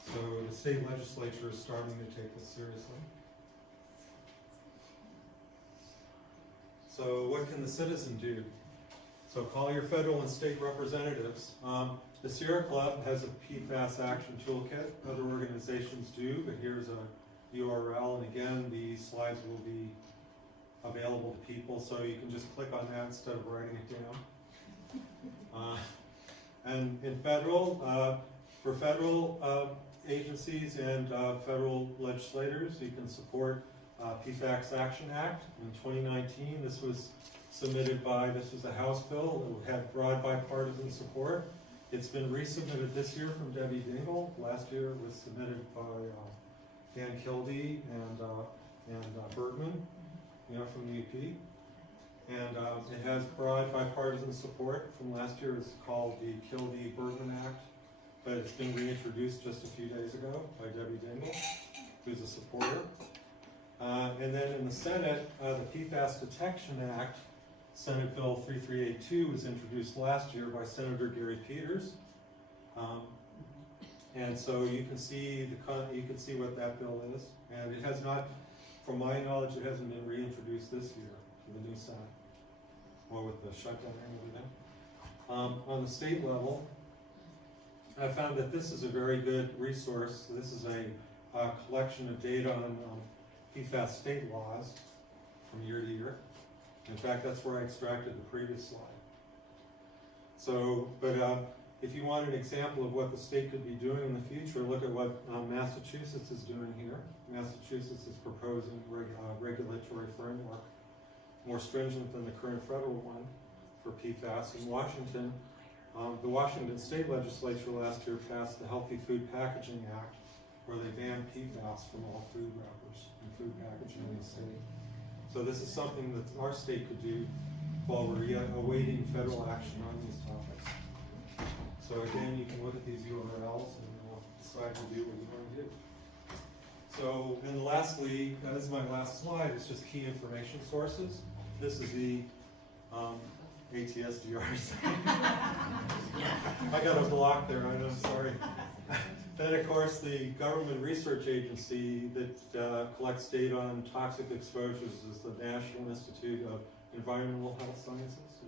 So the state legislature is starting to take this seriously. So what can the citizen do? So call your federal and state representatives. The Sierra Club has a PFAS action toolkit. Other organizations do, but here's a URL, and again, these slides will be available to people, so you can just click on that instead of writing it down. And in federal, for federal agencies and federal legislators, you can support PFAS Action Act. In 2019, this was submitted this was a House bill. It had broad bipartisan support. It's been resubmitted this year from Debbie Dingle. Last year it was submitted by Dan Kildee and Bergman, from the UP. And it has broad bipartisan support. From last year, it's called the Kildee-Bergman Act, but it's been reintroduced just a few days ago by Debbie Dingle, who's a supporter. And then in the Senate, the PFAS Detection Act, Senate Bill 3382, was introduced last year by Senator Gary Peters. And so you can see what that bill is. And it has not, from my knowledge, it hasn't been reintroduced this year to the new Senate. Well, with the shutdown and everything. On the state level, I found that this is a very good resource. This is a collection of data on PFAS state laws from year to year. In fact, that's where I extracted the previous slide. So, but if you want an example of what the state could be doing in the future, look at what Massachusetts is doing here. Massachusetts is proposing a regulatory framework more stringent than the current federal one for PFAS. In Washington, the Washington State Legislature last year passed the Healthy Food Packaging Act, where they banned PFAS from all food wrappers and food packaging in the state. So this is something that our state could do while we're yet awaiting federal action on these topics. So again, you can look at these URLs and decide to do what you want to do. So, and lastly, this is my last slide, it's just key information sources. This is the ATSDRs. I got a block there, I know, sorry. Then, of course, the government research agency that collects data on toxic exposures is the National Institute of Environmental Health Sciences.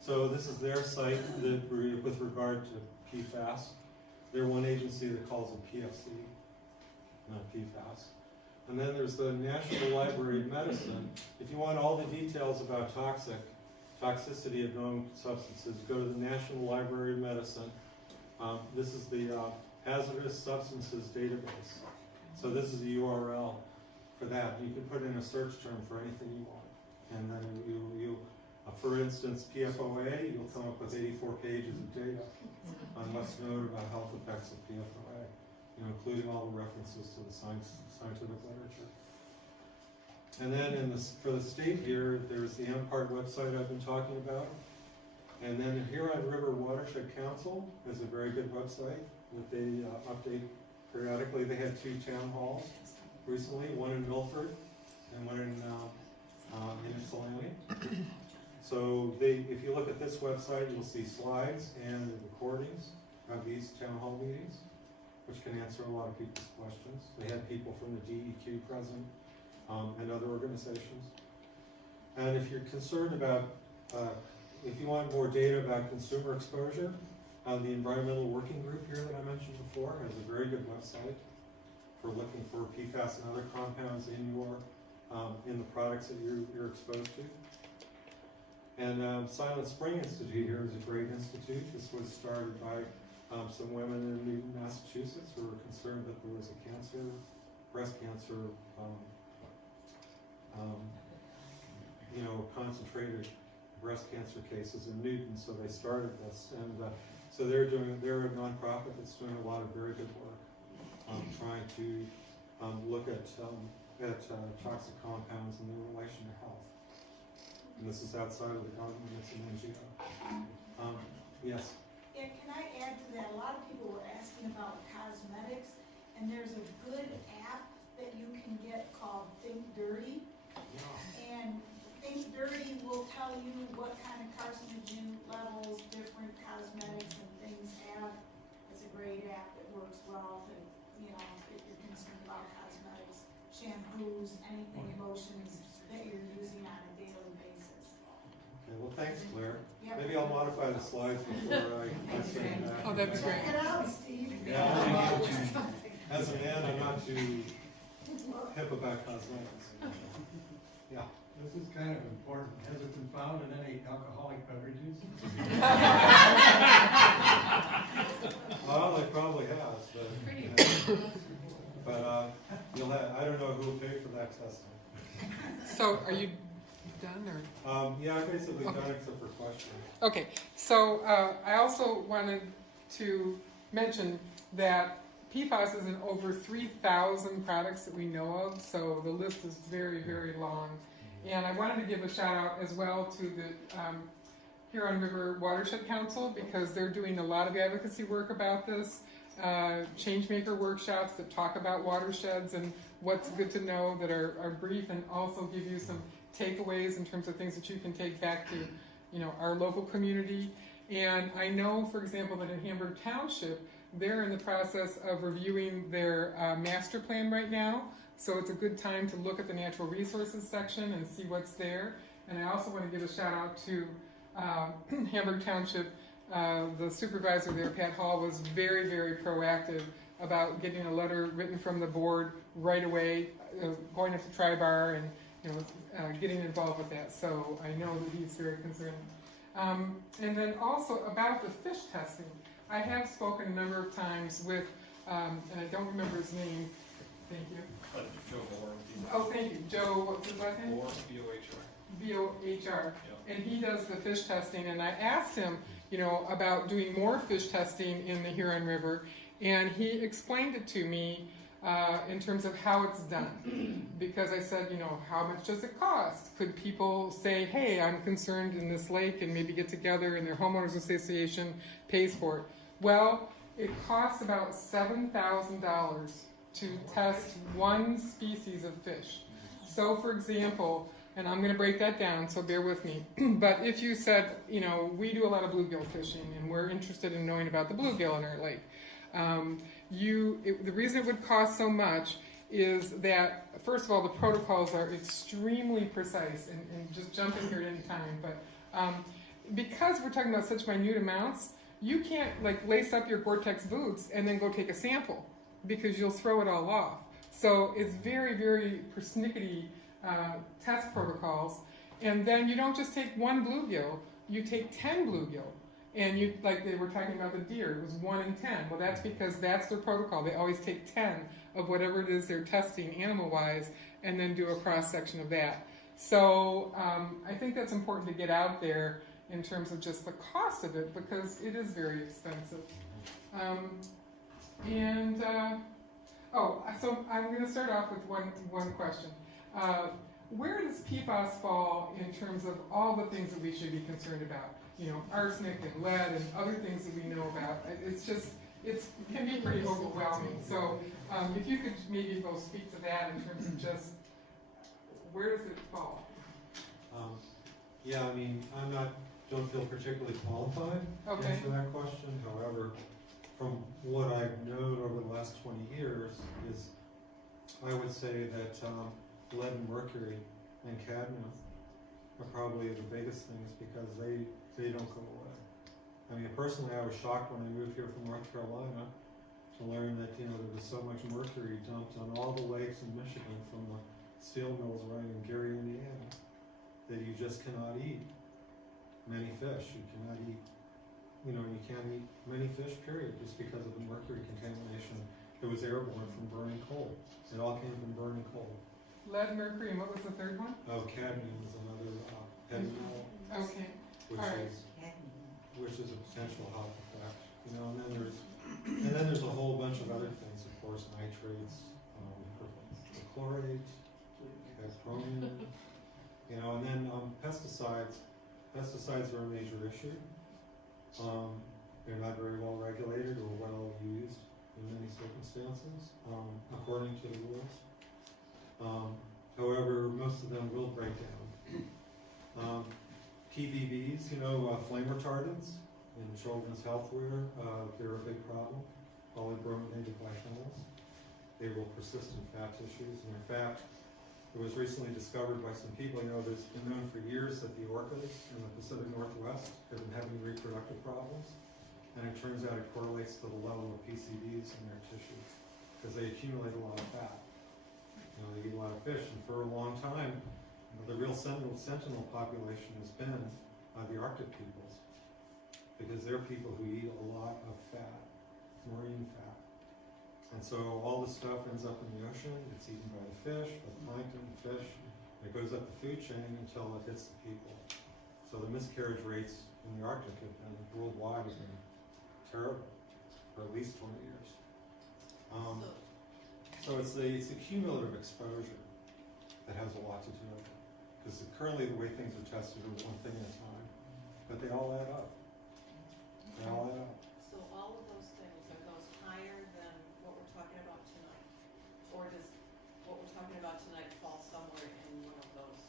So this is their site with regard to PFAS. They're one agency that calls it PFC, not PFAS. And then there's the National Library of Medicine. If you want all the details about toxicity of known substances, go to the National Library of Medicine. This is the Hazardous Substances Database. So this is a URL for that. You can put in a search term for anything you want. And then you for instance, PFOA, you'll come up with 84 pages of data on what's known about health effects of PFOA, including all the references to the scientific literature. And then for the state here, there's the MPART website I've been talking about. And then the Huron River Watershed Council is a very good website that they update periodically. They had 2 town halls recently, one in Milford and one in Ypsilanti. So if you look at this website, you'll see slides and recordings of these town hall meetings, which can answer a lot of people's questions. They had people from the DEQ present and other organizations. And if you're concerned about, if you want more data about consumer exposure, the Environmental Working Group here that I mentioned before has a very good website for looking for PFAS and other compounds in the products that you're exposed to. And Silent Spring Institute here is a great institute. This was started by some women in Newton, Massachusetts, who were concerned that there was a breast cancer, concentrated breast cancer cases in Newton, so they started this. And so they're a nonprofit that's doing a lot of very good work, trying to look at toxic compounds and their relation to health. And this is outside of the government, it's an NGO. Yes? Yeah, can I add to that? A lot of people were asking about cosmetics, and there's a good app that you can get called Think Dirty. And Think Dirty will tell you what kind of carcinogen levels different cosmetics and things have. It's a great app that works well to, if you're concerned about cosmetics, shampoos, anything, lotions that you're using on a daily basis. Okay, well, thanks, Claire. Yep. Maybe I'll modify the slides before I say that. Oh, that'd be great. Check it out, Steve. Yeah, as a man, I'm not too hip about cosmetics. Yeah. This is kind of important. Has it been found in any alcoholic beverages? Well, it probably has, but I don't know who will pay for that testing. So are you done or? Yeah, I basically done except for questions. Okay, so I also wanted to mention that PFAS is in over 3,000 products that we know of, so the list is very, very long. And I wanted to give a shout out as well to the Huron River Watershed Council, because they're doing a lot of advocacy work about this, changemaker workshops that talk about watersheds and what's good to know, that are brief and also give you some takeaways in terms of things that you can take back to our local community. And I know, for example, that in Hamburg Township, they're in the process of reviewing their master plan right now. So it's a good time to look at the natural resources section and see what's there. And I also want to give a shout out to Hamburg Township. The supervisor there, Pat Hall, was very, very proactive about getting a letter written from the board right away, going up to Tri-Bar and getting involved with that. So I know that he's very concerned. And then also about the fish testing. I have spoken a number of times with, and I don't remember his name. Thank you. Joe Bolang. Oh, thank you. Joe, what's his last name? Bolang, B-O-H-R. B-O-H-R. And he does the fish testing, and I asked him, about doing more fish testing in the Huron River, and he explained it to me in terms of how it's done. Because I said, how much does it cost? Could people say, hey, I'm concerned in this lake, and maybe get together and their homeowners association pays for it? Well, it costs about $7,000 to test one species of fish. So, for example, and I'm going to break that down, so bear with me. But if you said, we do a lot of bluegill fishing, and we're interested in knowing about the bluegill in our lake, the reason it would cost so much is that, first of all, the protocols are extremely precise, and just jump in here at any time, but because we're talking about such minute amounts, you can't like lace up your Gore-Tex boots and then go take a sample because you'll throw it all off. So it's very, very persnickety test protocols. And then you don't just take one bluegill, you take 10 bluegill. And you, like they were talking about the deer, it was 1 in 10. Well, that's because that's their protocol. They always take 10 of whatever it is they're testing animal-wise and then do a cross-section of that. So I think that's important to get out there in terms of just the cost of it because it is very expensive. So I'm going to start off with one question. Where does PFAS fall in terms of all the things that we should be concerned about? You know, arsenic and lead and other things that we know about. It can be pretty overwhelming. So if you could maybe go speak to that in terms of just where does it fall? Yeah, I mean, don't feel particularly qualified to answer that question. However, from what I've known over the last 20 years is, I would say that lead and mercury and cadmium are probably the biggest things because they don't go away. I mean, personally, I was shocked when I moved here from North Carolina to learn that, you know, there was so much mercury dumped on all the lakes in Michigan from the steel mills right in Gary, Indiana, that you just cannot eat many fish. You cannot eat, you know, you can't eat many fish, period, just because of the mercury contamination that was airborne from burning coal. It all came from burning coal. Lead, mercury, and what was the third one? Oh, cadmium is another heavy metal. Okay. Which is a potential health effect, you know, and then there's a whole bunch of other things, of course, nitrates, chlorate, chromium, you know, and then pesticides. Pesticides are a major issue. They're not very well regulated or well used in many circumstances, according to the rules. However, most of them will break down. PVBs, you know, flame retardants in children's healthware, they're a big problem. Polybrominated biphenyls. They will persist in fat tissues, and in fact, it was recently discovered by some people, you know, there's been known for years that the orcas in the Pacific Northwest have been having reproductive problems, and it turns out it correlates to the level of PCBs in their tissues, because they accumulate a lot of fat. You know, they eat a lot of fish, and for a long time, the real sentinel population has been the Arctic peoples, because they're people who eat a lot of fat, marine fat. And so all this stuff ends up in the ocean, it's eaten by the fish, by the plankton, the fish, and it goes up the food chain until it hits the people. So the miscarriage rates in the Arctic have been worldwide have been terrible for at least 20 years. So it's the cumulative exposure that has a lot to do with it. Because currently the way things are tested are one thing at a time, but they all add up. They all add up. So all of those things, are those higher than what we're talking about tonight? Or does what we're talking about tonight fall somewhere in one of those?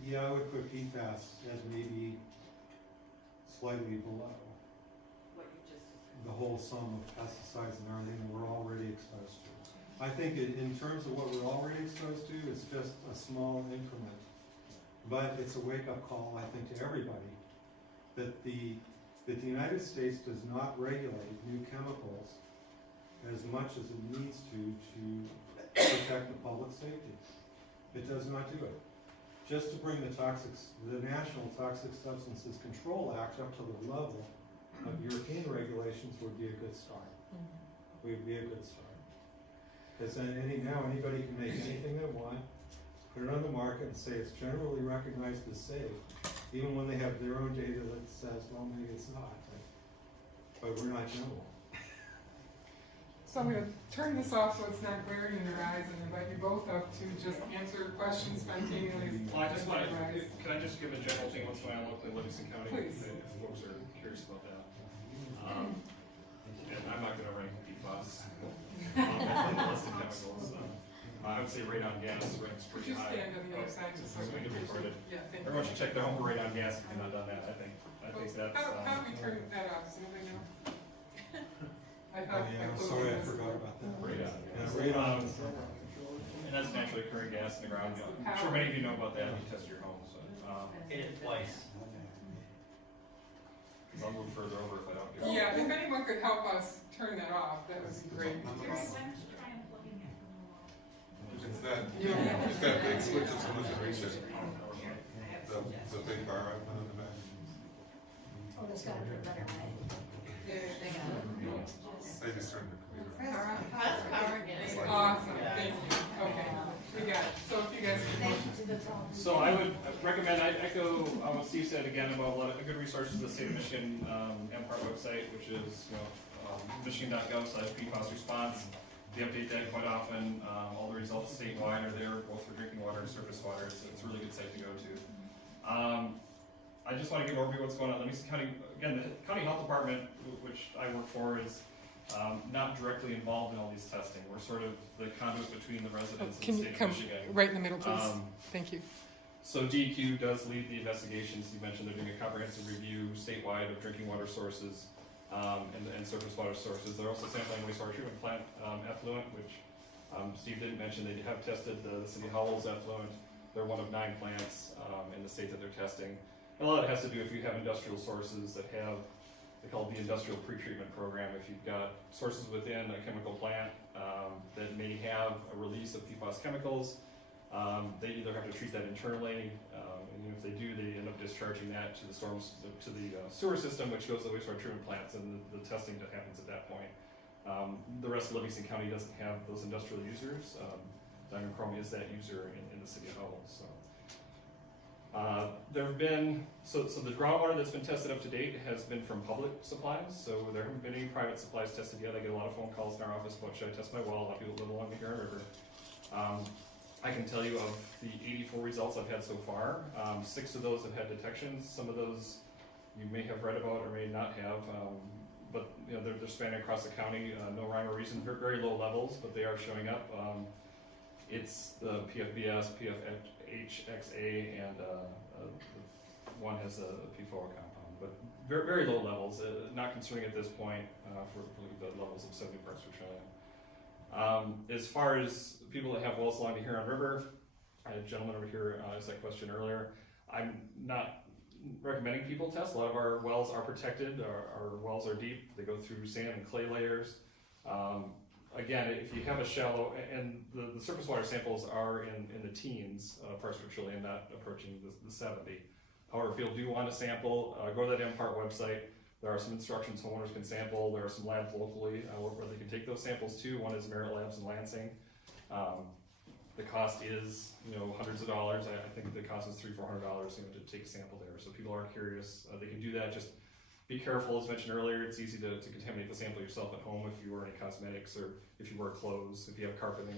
Yeah, I would put PFAS as maybe slightly below What you just described? the whole sum of pesticides and everything that we're already exposed to. I think in terms of what we're already exposed to, it's just a small increment. But it's a wake-up call, I think, to everybody, that the United States does not regulate new chemicals as much as it needs to protect the public safety. It does not do it. Just to bring the National Toxic Substances Control Act up to the level of European regulations would be a good start. Would be a good start. Because now anybody can make anything they want, put it on the market and say it's generally recognized as safe, even when they have their own data that says, well, maybe it's not, but we're not general. So I'm going to turn this off so it's not glaring in your eyes and invite you both up to just answer questions spontaneously. Well, can I just give a general thing what's going on locally in Livingston County? Please. If folks are curious about that. And I'm not going to rank PFAS on the list of chemicals. I would say radon gas ranks Could pretty you high. stand on the other side just so It's we going to can be recorded. Yeah, thank you. Everyone should check their home for radon gas if you've not done that. I think that's. How do we turn that off? Does anybody know? Oh yeah, I'm sorry, I forgot about that. Radon. Yeah, radon. that's naturally occurring gas in the ground. You know, I'm sure many of you know about that when you test your homes. So, Hit it twice. because I'll move further over if I don't do it. Yeah, if anyone could help us turn that off, that would be great. Why don't you try and plug in that from the wall? It's that big switch that's going to reach it. The big bar up in the back. Oh, there's gotta be a better way. I just turned the computer on. Press power again. Awesome, thank you. Okay, we got it. So if you guys could. So I would recommend, I echo what Steve said again about a lot of good resources, the state of Michigan MPART website, which is michigan.gov/PFAS response. They update that quite often. All the results statewide are there, both for drinking water and surface water. It's a really good site to go to. I just want to give an overview of what's going on. Livingston County, again, the county health department, which I work for, is not directly involved in all these testing. We're sort of the conduit between the residents and Can the you state come of Michigan. right in the middle, please? Thank you. So DEQ does lead the investigations. You mentioned they're doing a comprehensive review statewide of drinking water sources and surface water sources. They're also sampling wastewater treatment plant effluent, which Steve didn't mention. They have tested the city of Howell's effluent. They're one of 9 plants in the state that they're testing. And a lot of it has to do if you have industrial sources that have, they call it the industrial pretreatment program. If you've got sources within a chemical plant that may have a release of PFAS chemicals, they either have to treat that internally, and if they do, they end up discharging that to the sewer system, which goes to the wastewater treatment plants, and the testing that happens at that point. The rest of Livingston County doesn't have those industrial users. Diamond Chrome is that user in the city of Howell. So there have been so the groundwater that's been tested up to date has been from public supplies. So there haven't been any private supplies tested yet. I get a lot of phone calls in our office about should I test my well. A lot of people live along the Huron River. I can tell you of the 84 results I've had so far, 6 of those have had detections. Some of those you may have read about or may not have, but you know they're spanning across the county. No rhyme or reason, very low levels, but they are showing up. It's the PFBS, PFHXA, and one has a PFOA compound, but very, very low levels. Not concerning at this point for the levels of 70 parts per trillion. As far as people that have wells along the Huron River, I had a gentleman over here asked that question earlier. I'm not recommending people test. A lot of our wells are protected. Our wells are deep. They go through sand and clay layers. Again, if you have a shallow, and the surface water samples are in the teens parts per trillion, not approaching the 70. However, if you do want to sample, go to that MPART website. There are some instructions homeowners can sample. There are some labs locally where they can take those samples to. One is Merit Labs in Lansing. The cost is hundreds of dollars. I think the cost is $300-400 to take a sample there. So people are curious. They can do that. Just be careful, as mentioned earlier. It's easy to contaminate the sample yourself at home if you wear any cosmetics or if you wear clothes, if you have carpeting.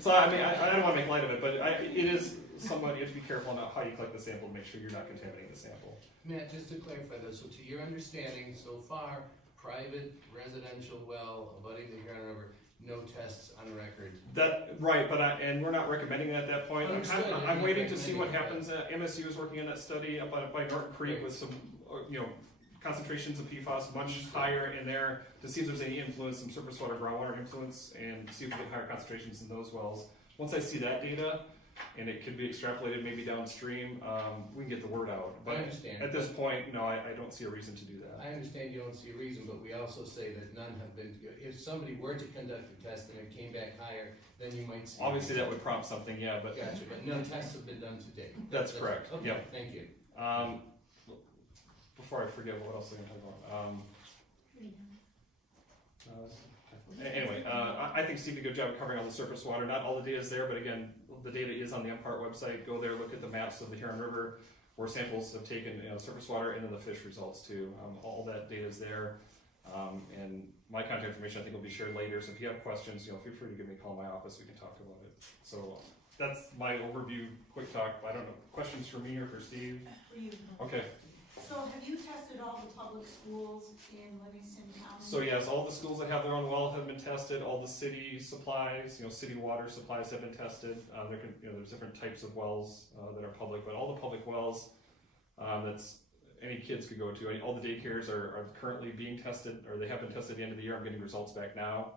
So I mean, I don't want to make light of it, but it is somewhat, you have to be careful about how you collect the sample to make sure you're not contaminating the sample. Matt, just to clarify this, so to your understanding, so far, private residential well abutting the Huron River, no tests on record. Right, but and we're not recommending that at that point. I'm waiting to see what happens. MSU is working on that study up by Norton Creek with some, concentrations of PFAS much higher in there to see if there's any influence, some surface water, groundwater influence, and see if we get higher concentrations in those wells. Once I see that data, and it could be extrapolated maybe downstream, we can get the word out. But I understand. At this point, no, I don't see a reason to do that. I understand you don't see a reason, but we also say that none have been, if somebody were to conduct a test and it came back higher, then you might see. Obviously that would prompt something, yeah, but. Gotcha, but no tests have been done to date. That's correct, Okay, yeah. thank you. Before I forget, what else am I going to talk about? Anyway, I think Steve did a good job of covering all the surface water. Not all the data is there, but again, the data is on the MPART website. Go there, look at the maps of the Huron River, where samples have taken surface water, and then the fish results too. All that data is there, and my contact information I think will be shared later. So if you have questions, feel free to give me a call in my office. We can talk about it. So that's my overview, quick talk. I don't know, questions for me or for Steve? For you. Okay. So have you tested all the public schools in Livingston County? So yes, all the schools that have their own well have been tested. All the city supplies, city water supplies have been tested. There's different types of wells that are public, but all the public wells that's any kids could go to. All the daycares are currently being tested, or they have been tested at the end of the year. I'm getting results back now.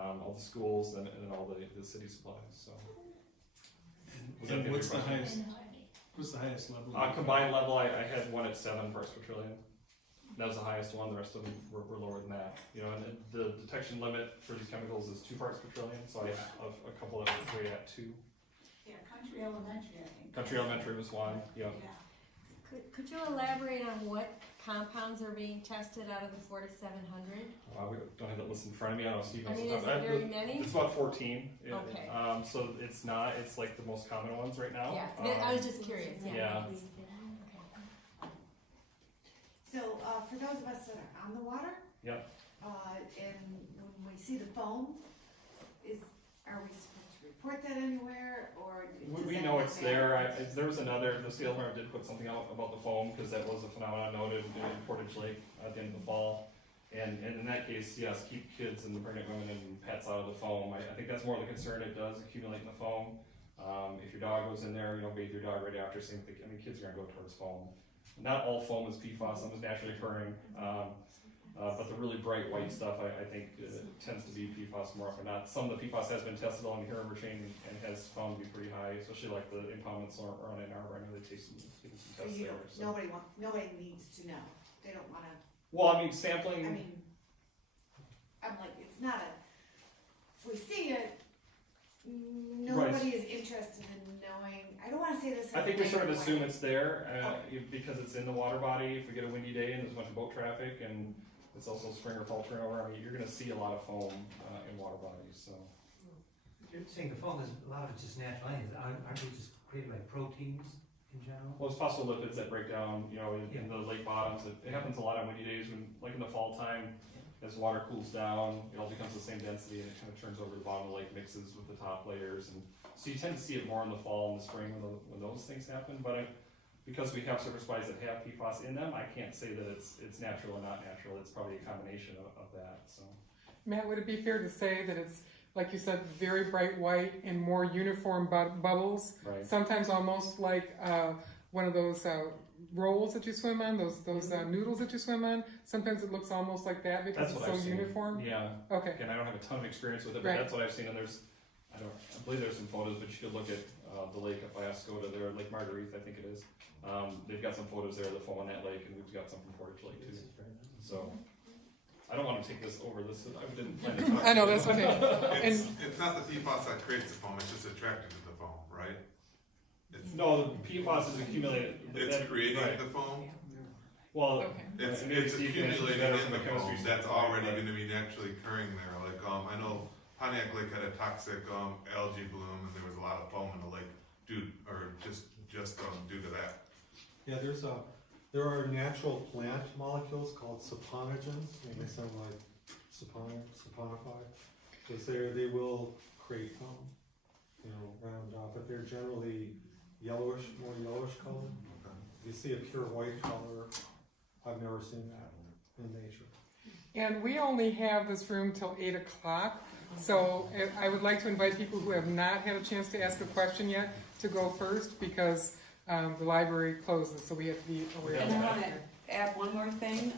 all the schools, and then all the city supplies, so. Was that And what's the question? highest level? Combined level, I had one at 7 parts per trillion. That was the highest one, the rest of them were lower than that. You know, and the detection limit for these chemicals is 2 parts per trillion, so I have a couple that were way at 2. Yeah, Country Elementary, I think. Country Elementary was one, yeah. Could you elaborate on what compounds are being tested out of the 4 to 700? We don't have that list in front of me, I don't know if Steve I knows. mean, is it very many? It's about 14. Okay. So it's like the most common ones right now. Yeah, I was just curious, Yeah. So, for those of us that are on the water, Yep. and when we see the foam, are we supposed to report that anywhere, or? We know it's there. There was the Steel Farm did put something out about the foam, because that was a phenomenon noted in Portage Lake at the end of the fall. And in that case, yes, keep kids and pregnant women and pets out of the foam. I think that's more the concern. It does accumulate in the foam. If your dog goes in there, bathe your dog right after. Same thing. I mean, kids are gonna go towards foam. Not all foam is PFAS. Some is naturally occurring. But the really bright white stuff, I think, tends to be PFAS more often than not. Some of the PFAS has been tested on the Huron River chain and has found to be pretty high, especially like the impoundments around Ann Arbor. I know they take some tests there. So. Nobody needs to know. They don't wanna. Well, I mean, sampling. I mean, I'm like, it's not if we see it, nobody is interested in knowing. I don't wanna say this. I think we sort of assume it's there because it's in the water body. If we get a windy day and there's a bunch of boat traffic and it's also spring or fall turnover, I mean, you're gonna see a lot of foam in water bodies, so. You're saying the foam is, a lot of it's just natural onions, aren't they just created by proteins in general? Well, it's phospholipids that break down, in the lake bottoms. It happens a lot on windy days when, like in the fall time, as water cools down, it all becomes the same density and it kind of turns over the bottom of the lake, mixes with the top layers. And so you tend to see it more in the fall and the spring when those things happen. But because we have surface bodies that have PFAS in them, I can't say that it's natural or not natural. It's probably a combination of that, so. Matt, would it be fair to say that it's, like you said, very bright white and more uniform bubbles? Right. Sometimes almost like one of those rolls that you swim on, those noodles that you swim on. Sometimes it looks almost like that because That's it's what so I've seen. uniform. Yeah. Okay. Again, I don't have a ton of experience with it, but Right. that's what I've seen. And I believe there's some photos, but you could look at the lake up by Ascota there, Lake Marguerite, I think it is. They've got some photos there of the foam on that lake, and we've got some from Portage Lake too. So, I don't want to take this over. I didn't plan to talk. I know, that's okay. It's not the PFAS that creates the foam, it's just attracted to the foam, right? No, the PFAS is accumulated. It's creating right. the foam? Well, It's maybe Steve can answer accumulating better in from the the chemistry foam, that's standpoint, already but- gonna be naturally occurring there, like, I know Pontiac Lake had a toxic, algae bloom, and there was a lot of foam in the lake due to that. Yeah, there are natural plant molecules called saponogens, and they sound like saponify. Because they will create foam, round up, but they're generally more yellowish color. You see a pure white color, I've never seen that in nature. And we only have this room till 8 o'clock, so I would like to invite people who have not had a chance to ask a question yet to go first, because the library closes, so we have to be aware of And I that. want to add one more thing.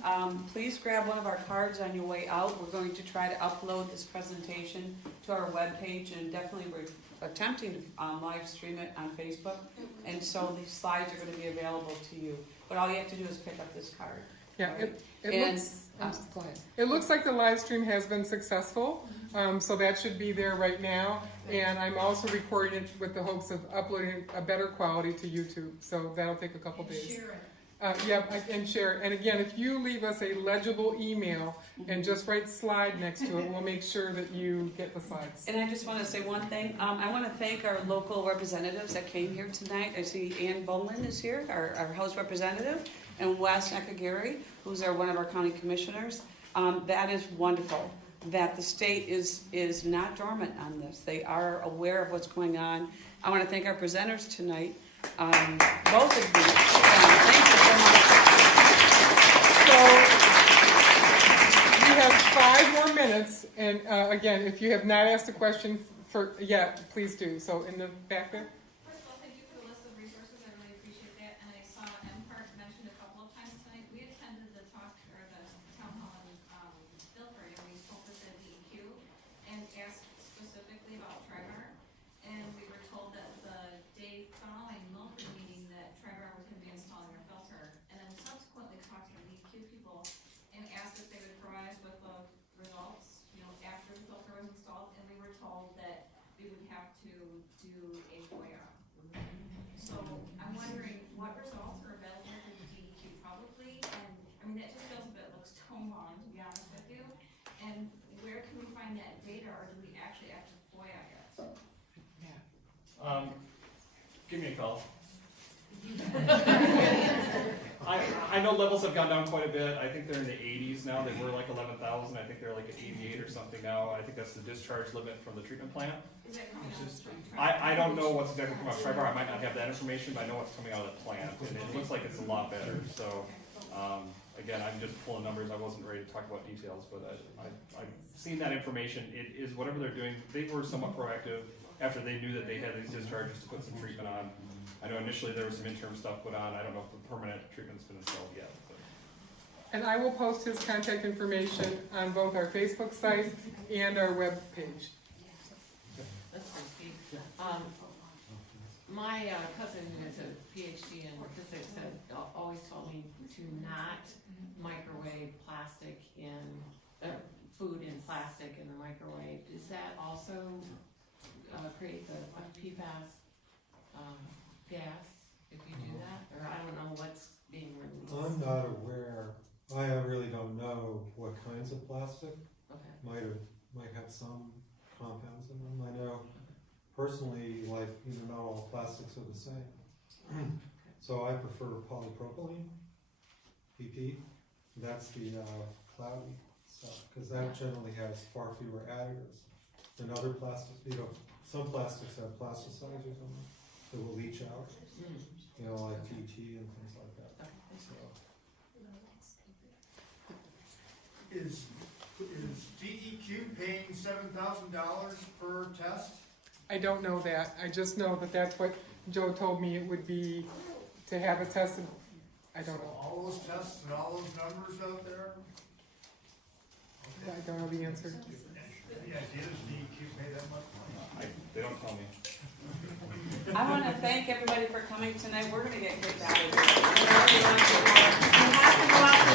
Please grab one of our cards on your way out. We're going to try to upload this presentation to our webpage, and definitely we're attempting to live stream it on Facebook. And so these slides are going to be available to you. But all you have to do is pick up this card. Yeah, right? it looks like the live stream has been successful, so that should be there right now. And I'm also recording it with the hopes of uploading a better quality to YouTube, so that'll take a couple days. Share it. And share it. And again, if you leave us a legible email and just write slide next to it, we'll make sure that you get the slides. And I just want to say one thing. I want to thank our local representatives that came here tonight. I see Ann Bolang is here, our House representative, and Wes Nakagiri, who's one of our county commissioners. That is wonderful that the state is not dormant on this. They are aware of what's going on. I want to thank our presenters tonight. Both of you. Thank you so much. So we have 5 more minutes, and again, if you have not asked a question yet, please do. So in the back there. First of all, thank you for the list of resources, I really appreciate that, and I saw MPART mentioned a couple of times tonight. We attended the talk, or the town hall in Guilford, and we spoke with the DEQ, and a FOIA. So I'm wondering what results are available through the DEQ publicly, and, I mean, that just feels a bit like stonewalling, to be honest with you. And where can we find that data, or do we actually have to FOIA it? Give me a call. I know levels have gone down quite a bit. I think they're in the 80s now. They were like 11,000. I think they're like at 88 or something now. I think that's the discharge limit from the treatment plant. Is that coming out of the I don't know what's exactly coming out of Tri-Bar. I might not have that information, but I know what's coming out of the plant, and it looks like it's a lot better. So, again, I'm just pulling numbers. I wasn't ready to talk about details, but I've seen that information. It is whatever they're doing. They were somewhat proactive after they knew that they had these discharges to put some treatment on. I know initially there was some interim stuff put on. I don't know if the permanent treatment's been installed yet. But. And I will post his contact information on both our Facebook site and our web page. That's pretty sweet. My cousin who has a PhD in physics had always told me to not microwave plastic in, food in plastic in the microwave. Does that also create the PFAS gas if you do that? Or I don't know what's being released. I'm not aware. I really don't know what kinds of plastic might have some compounds in them. I know personally, like, not all plastics are the same. So I prefer polypropylene, PP. That's the cloudy stuff, because that generally has far fewer additives than other plastics. Some plastics have plasticizers in them that will leach out, like PET and things like that. So. Is DEQ paying $7,000 per test? I don't know that. I just know that that's what Joe told me it would be to have it tested. I don't know. All those tests and all those numbers out there? I don't know the answer. Any idea, does DEQ pay that much money? They don't tell me. I want to thank everybody for coming tonight. We're going to get kicked out of here. You have to go out to